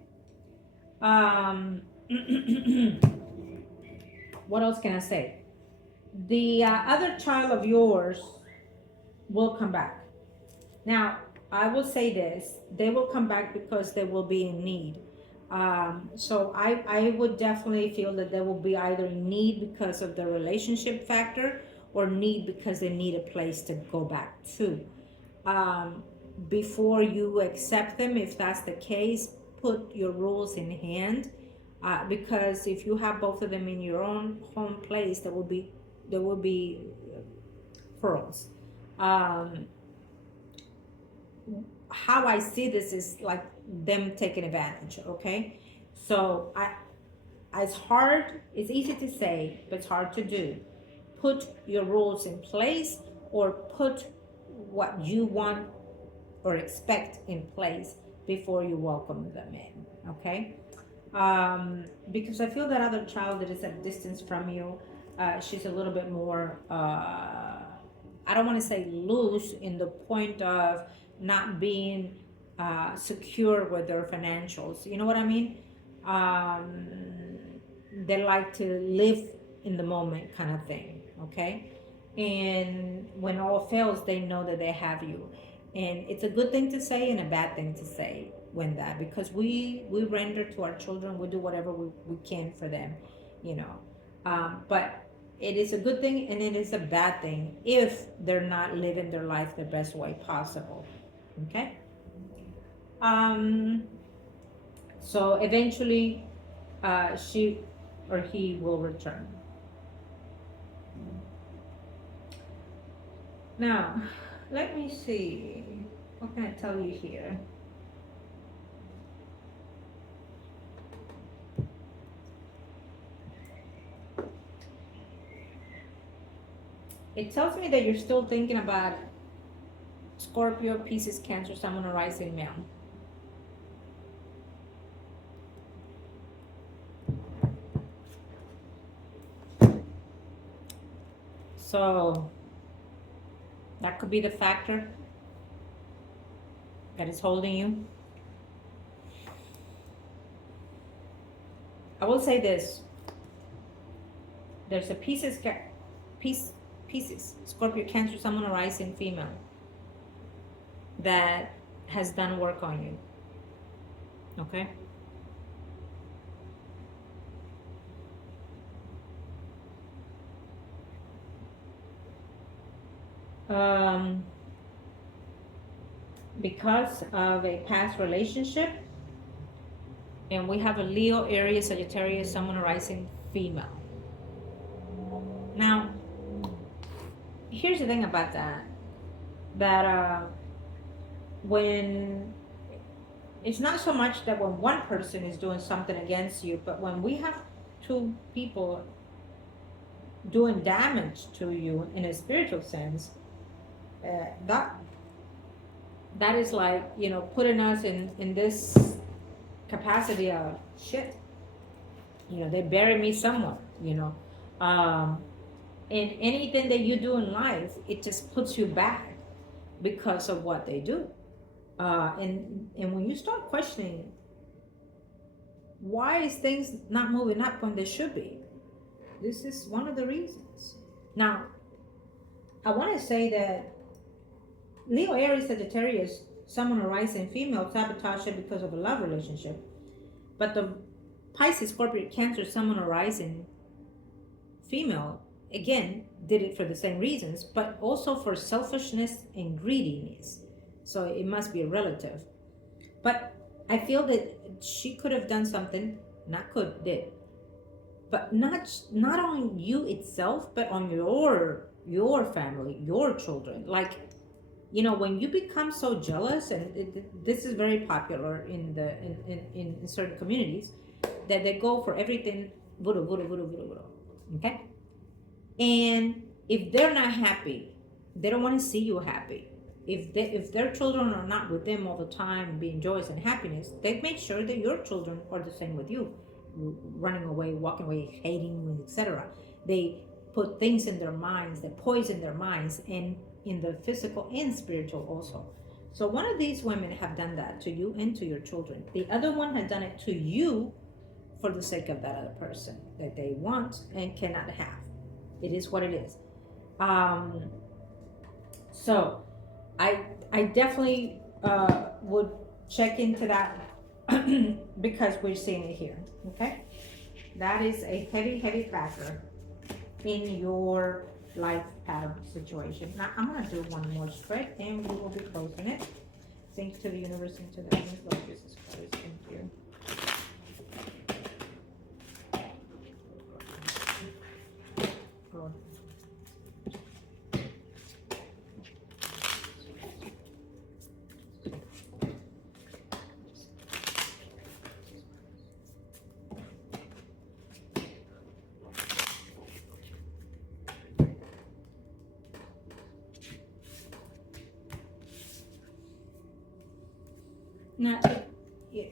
What else can I say? The other child of yours will come back. Now, I will say this, they will come back because they will be in need. So I would definitely feel that they will be either in need because of the relationship factor, or need because they need a place to go back to. Before you accept them, if that's the case, put your rules in hand, because if you have both of them in your own home place, there will be pearls. How I see this is like them taking advantage. Okay. So it's easy to say, but it's hard to do. Put your rules in place, or put what you want or expect in place before you welcome them in, okay? Because I feel that other child that is at distance from you, she's a little bit more, I don't want to say loose in the point of not being secure with their financials. You know what I mean? Um, they like to live in the moment, kind of thing, okay? And when all fails, they know that they have you. And it's a good thing to say and a bad thing to say when that, because we render to our children, we do whatever we can for them, you know. But it is a good thing and it is a bad thing if they're not living their life the best way possible, okay? um so eventually she or he will return. Now, let me see, what can I tell you here? It tells me that you're still thinking about Scorpio, Pisces, Cancer, Sun, or rising male. So that could be the factor that is holding you. I will say this. There's a Pisces, Scorpio, Cancer, Sun, or rising female that has done work on you. Okay? Because of a past relationship, and we have a Leo, Aries, Sagittarius, Sun, or rising female. Now, here's the thing about that when it's not so much that when one person is doing something against you, but when we have two people doing damage to you in a spiritual sense, that is like, you know, putting us in this capacity of shit. You know, they bury me somewhere, you know. And anything that you do in life, it just puts you back because of what they do. And when you start questioning, why is things not moving up when they should be? This is one of the reasons. Now, I want to say that Leo, Aries, Sagittarius, Sun, or rising female sabotage it because of a love relationship. But the Pisces, Scorpio, Cancer, Sun, or rising female, again, did it for the same reasons, but also for selfishness and greediness. So it must be a relative. But I feel that she could have done something, did. But not on you itself, but on your family, your children. Like, you know, when you become so jealous, and this is very popular in certain communities, that they go for everything, voodoo, voodoo, voodoo, voodoo, voodoo. Okay? And if they're not happy, they don't want to see you happy. If their children are not with them all the time, being joyous and happiness, they make sure that your children are the same with you, running away, walking away, hating, etc. They put things in their minds, they poison their minds, and in the physical and spiritual also. So one of these women have done that to you and to your children. The other one has done it to you for the sake of that other person that they want and cannot have. It is what it is. So I definitely would check into that because we're seeing it here. Okay, that is a heavy factor in your life pattern situation. Now I'm gonna do one more spread and we will be closing it. Thanks to the universe and to the heavens, Lord Jesus Christ. Thank you. Lord. Now,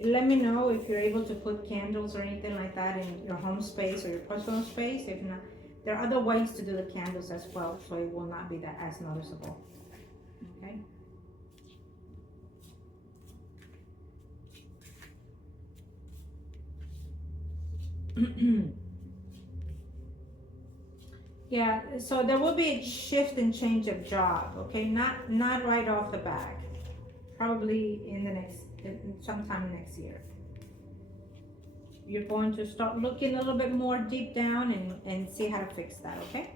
let me know if you're able to put candles or anything like that in your home space or your personal space. If not, there are other ways to do the candles as well, so it will not be that as noticeable. Okay. Yeah, so there will be a shift and change of job, okay? Not right off the bat. Probably in the next, sometime next year. You're going to start looking a little bit more deep down and see how to fix that, okay?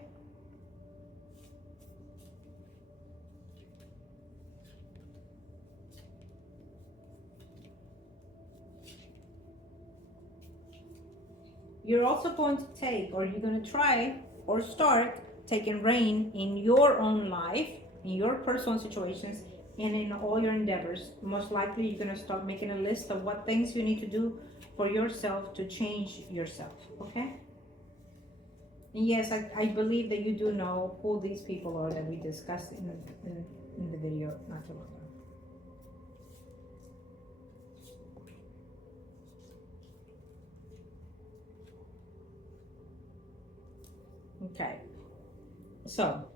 You're also going to take, or you're going to try or start taking reign in your own life, in your personal situations, and in all your endeavors. Most likely, you're going to start making a list of what things you need to do for yourself to change yourself, okay? And yes, I believe that you do know who these people are that we discussed in the video not too long ago. Okay, so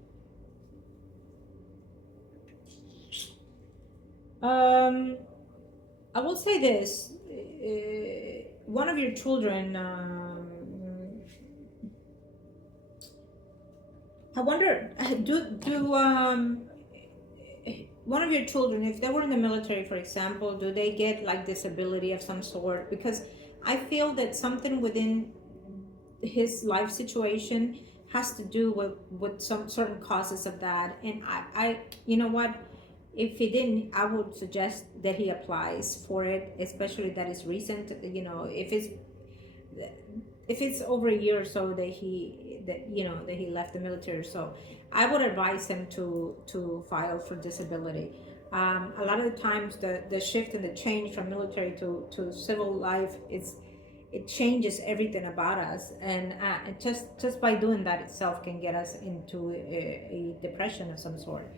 I will say this: one of your children. I wonder, do one of your children, if they were in the military, for example, do they get like disability of some sort? Because I feel that something within his life situation has to do with some certain causes of that. And I you know what, if he didn't, I would suggest that he applies for it, especially that is recent. You know, if it's over a year or so that he left the military, so I would advise him to file for disability. A lot of the times the shift and the change from military to civil life it changes everything about us, and just by doing that itself can get us into a depression of some sort.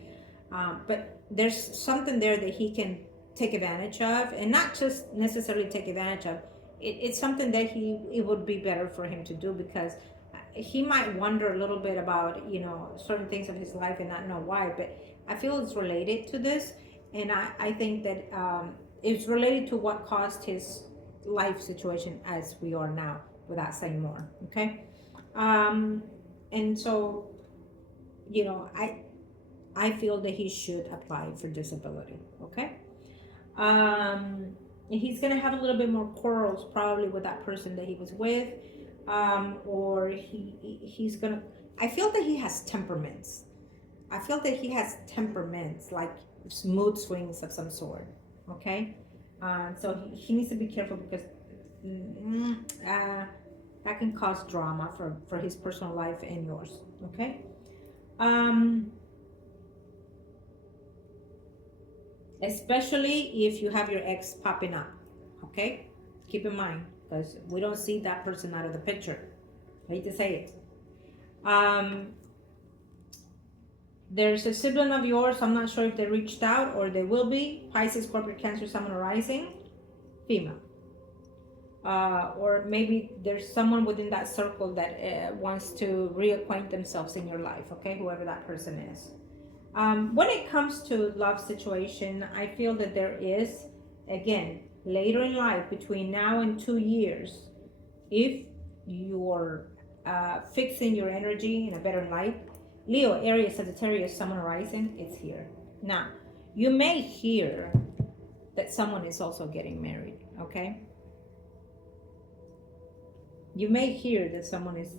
But there's something there that he can take advantage of, and not just necessarily take advantage of. It's something that it would be better for him to do, because he might wonder a little bit about certain things of his life and not know why. But I feel it's related to this, and I think that it's related to what caused his life situation as we are now, without saying more. Okay. And so I feel that he should apply for disability. Okay. He's gonna have a little bit more quarrels probably with that person that he was with, or he's gonna. I feel that he has temperaments. I feel that he has temperaments, like mood swings of some sort. Okay. So he needs to be careful, because that can cause drama for his personal life and yours. Okay. Especially if you have your ex popping up. Okay. Keep in mind, because we don't see that person out of the picture. I hate to say it. There's a sibling of yours. I'm not sure if they reached out or they will be. Pisces, Scorpio, Cancer, Sun rising, female. Or maybe there's someone within that circle that wants to reacquaint themselves in your life. Okay, whoever that person is. When it comes to love situation, I feel that there is, again, later in life, between now and 2 years, if you're fixing your energy in a better light. Leo, Aries, Sagittarius, Sun rising, it's here. Now, you may hear that someone is also getting married, okay? You may hear that someone is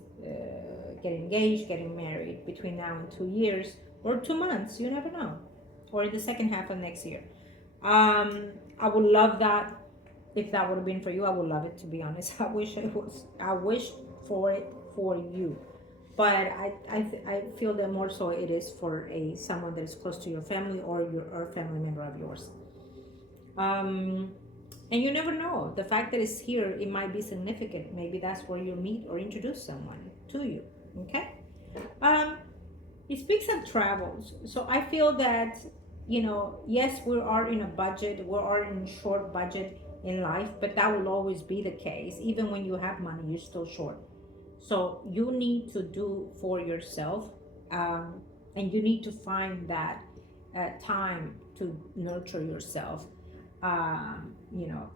getting engaged, getting married between now and 2 years, or 2 months, you never know, or the second half of next year. I would love that. If that would have been for you, I would love it, to be honest. I wish for it for you, but I feel that more so it is for someone that is close to your family, or a family member of yours. And you never know, the fact that it's here, it might be significant. Maybe that's where you meet or introduce someone to you. Okay. It speaks of travels, so I feel that yes, we are in a budget, we are in short budget in life, but that will always be the case. Even when you have money, you're still short. So you need to do for yourself, and you need to find that time to nurture yourself. You know,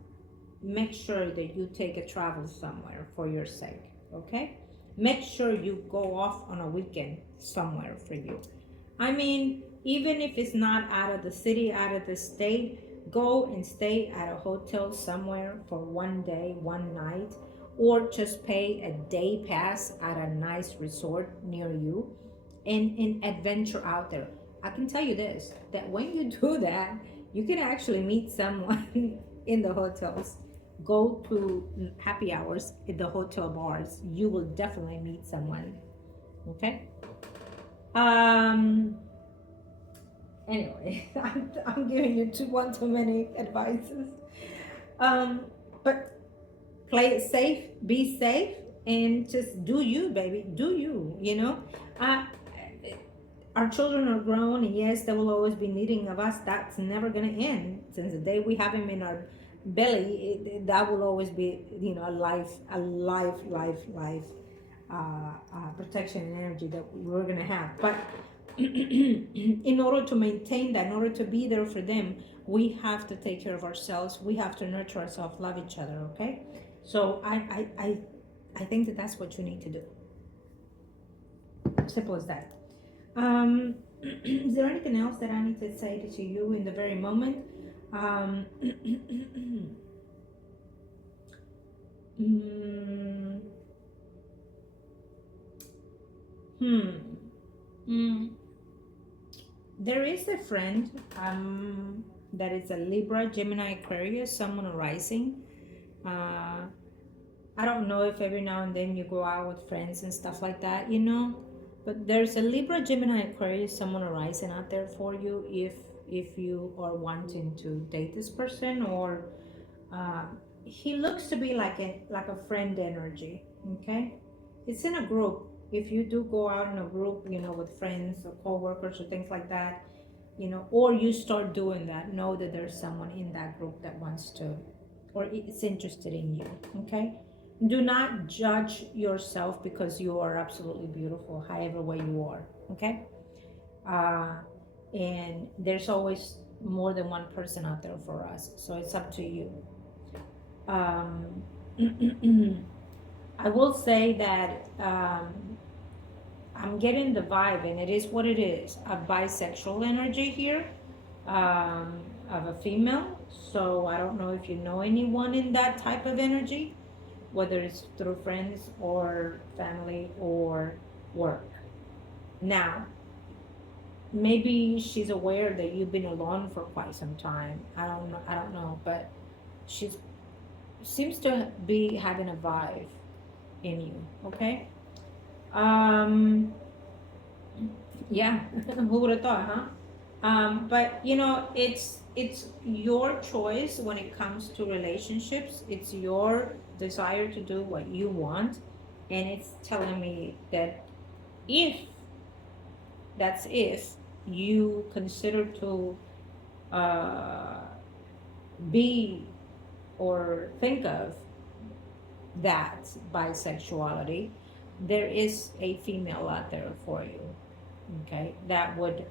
make sure that you take a travel somewhere for your sake. Okay, make sure you go off on a weekend somewhere for you. I mean, even if it's not out of the city, out of the state, go and stay at a hotel somewhere for one day, one night, or just pay a day pass at a nice resort near you, and adventure out there. I can tell you this, that when you do that, you can actually meet someone in the hotels. Go to happy hours in the hotel bars. You will definitely meet someone. Okay? Um, anyway, I'm giving you too many advices. Um, but play it safe, be safe, and just do you, baby. Do you. Uh, our children are grown, and yes, they will always be needing of us. That's never going to end. Since the day we have them in our belly, that will always be, a life protection and energy that we're going to have. But in order to maintain that, in order to be there for them, we have to take care of ourselves. We have to nurture ourselves, love each other. Okay, so I think that that's what you need to do. Simple as that. Is there anything else that I need to say to you in the very moment? There is a friend that is a Libra, Gemini, Aquarius, someone arising. I don't know if every now and then you go out with friends and stuff like that, but there's a Libra, Gemini, Aquarius, someone arising out there for you if you are wanting to date this person, or he looks to be like a friend energy. Okay, it's in a group. If you do go out in a group, with friends or co-workers or things like that, or you start doing that, know that there's someone in that group that wants to, or is interested in you. Okay, do not judge yourself, because you are absolutely beautiful however way you are. Okay, and there's always more than one person out there for us, so it's up to you. I will say that I'm getting the vibe, and it is what it is, a bisexual energy here, of a female. So I don't know if you know anyone in that type of energy, whether it's through friends or family or work. Now, maybe she's aware that you've been alone for quite some time. I don't know, but she seems to be having a vibe in you. Okay. Yeah. Who would have thought, huh? But it's your choice when it comes to relationships. It's your desire to do what you want, and it's telling me that if if you consider to be or think of that bisexuality, there is a female out there for you, okay, that would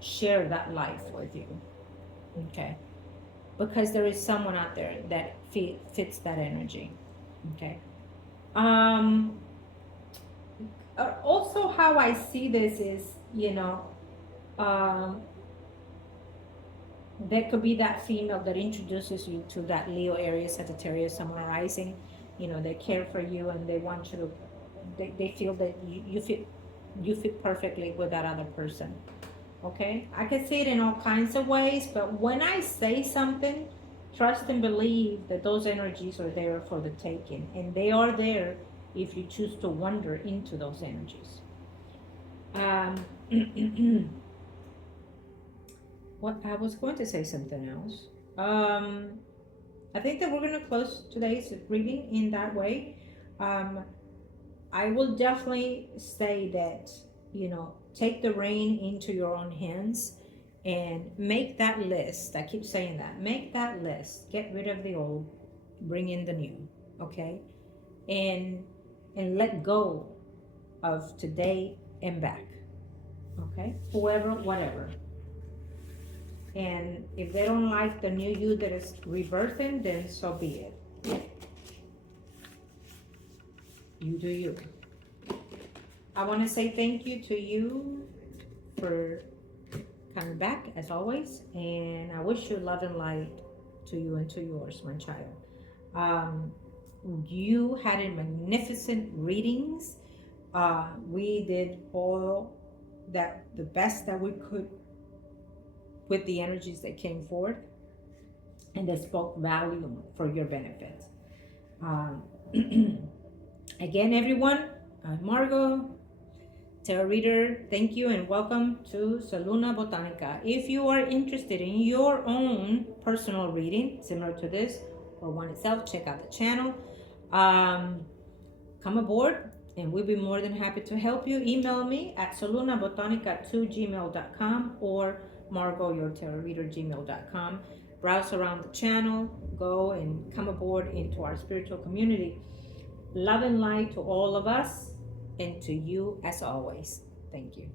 share that life with you, okay, because there is someone out there that fits that energy, okay. Also, how I see this is, there could be that female that introduces you to that Leo, Aries, Sagittarius, someone arising, they care for you, and they want you to, they feel that you fit perfectly with that other person. Okay, I can see it in all kinds of ways, but when I say something, trust and believe that those energies are there for the taking, and they are there if you choose to wander into those energies. What I was going to say something else. I think that we're going to close today's reading in that way. I will definitely say that, take the reign into your own hands and make that list. I keep saying that. Make that list. Get rid of the old, bring in the new, okay? And let go of today and back, okay? Whoever, whatever. And if they don't like the new you that is rebirthing, then so be it. You do you. I want to say thank you to you for coming back as always, and I wish you love and light to you and to yours, my child. You had a magnificent readings. We did all that, the best that we could with the energies that came forth, and that spoke volume for your benefit. Again, everyone, I'm Margot, tarot reader. Thank you and welcome to Saluna Botanica. If you are interested in your own personal reading similar to this or one itself, check out the channel. Come aboard and we'll be more than happy to help you. Email me at salunabotanica@gmail.com or margourtarotreader@gmail.com. Browse around the channel, go and come aboard into our spiritual community. Love and light to all of us and to you as always. Thank you.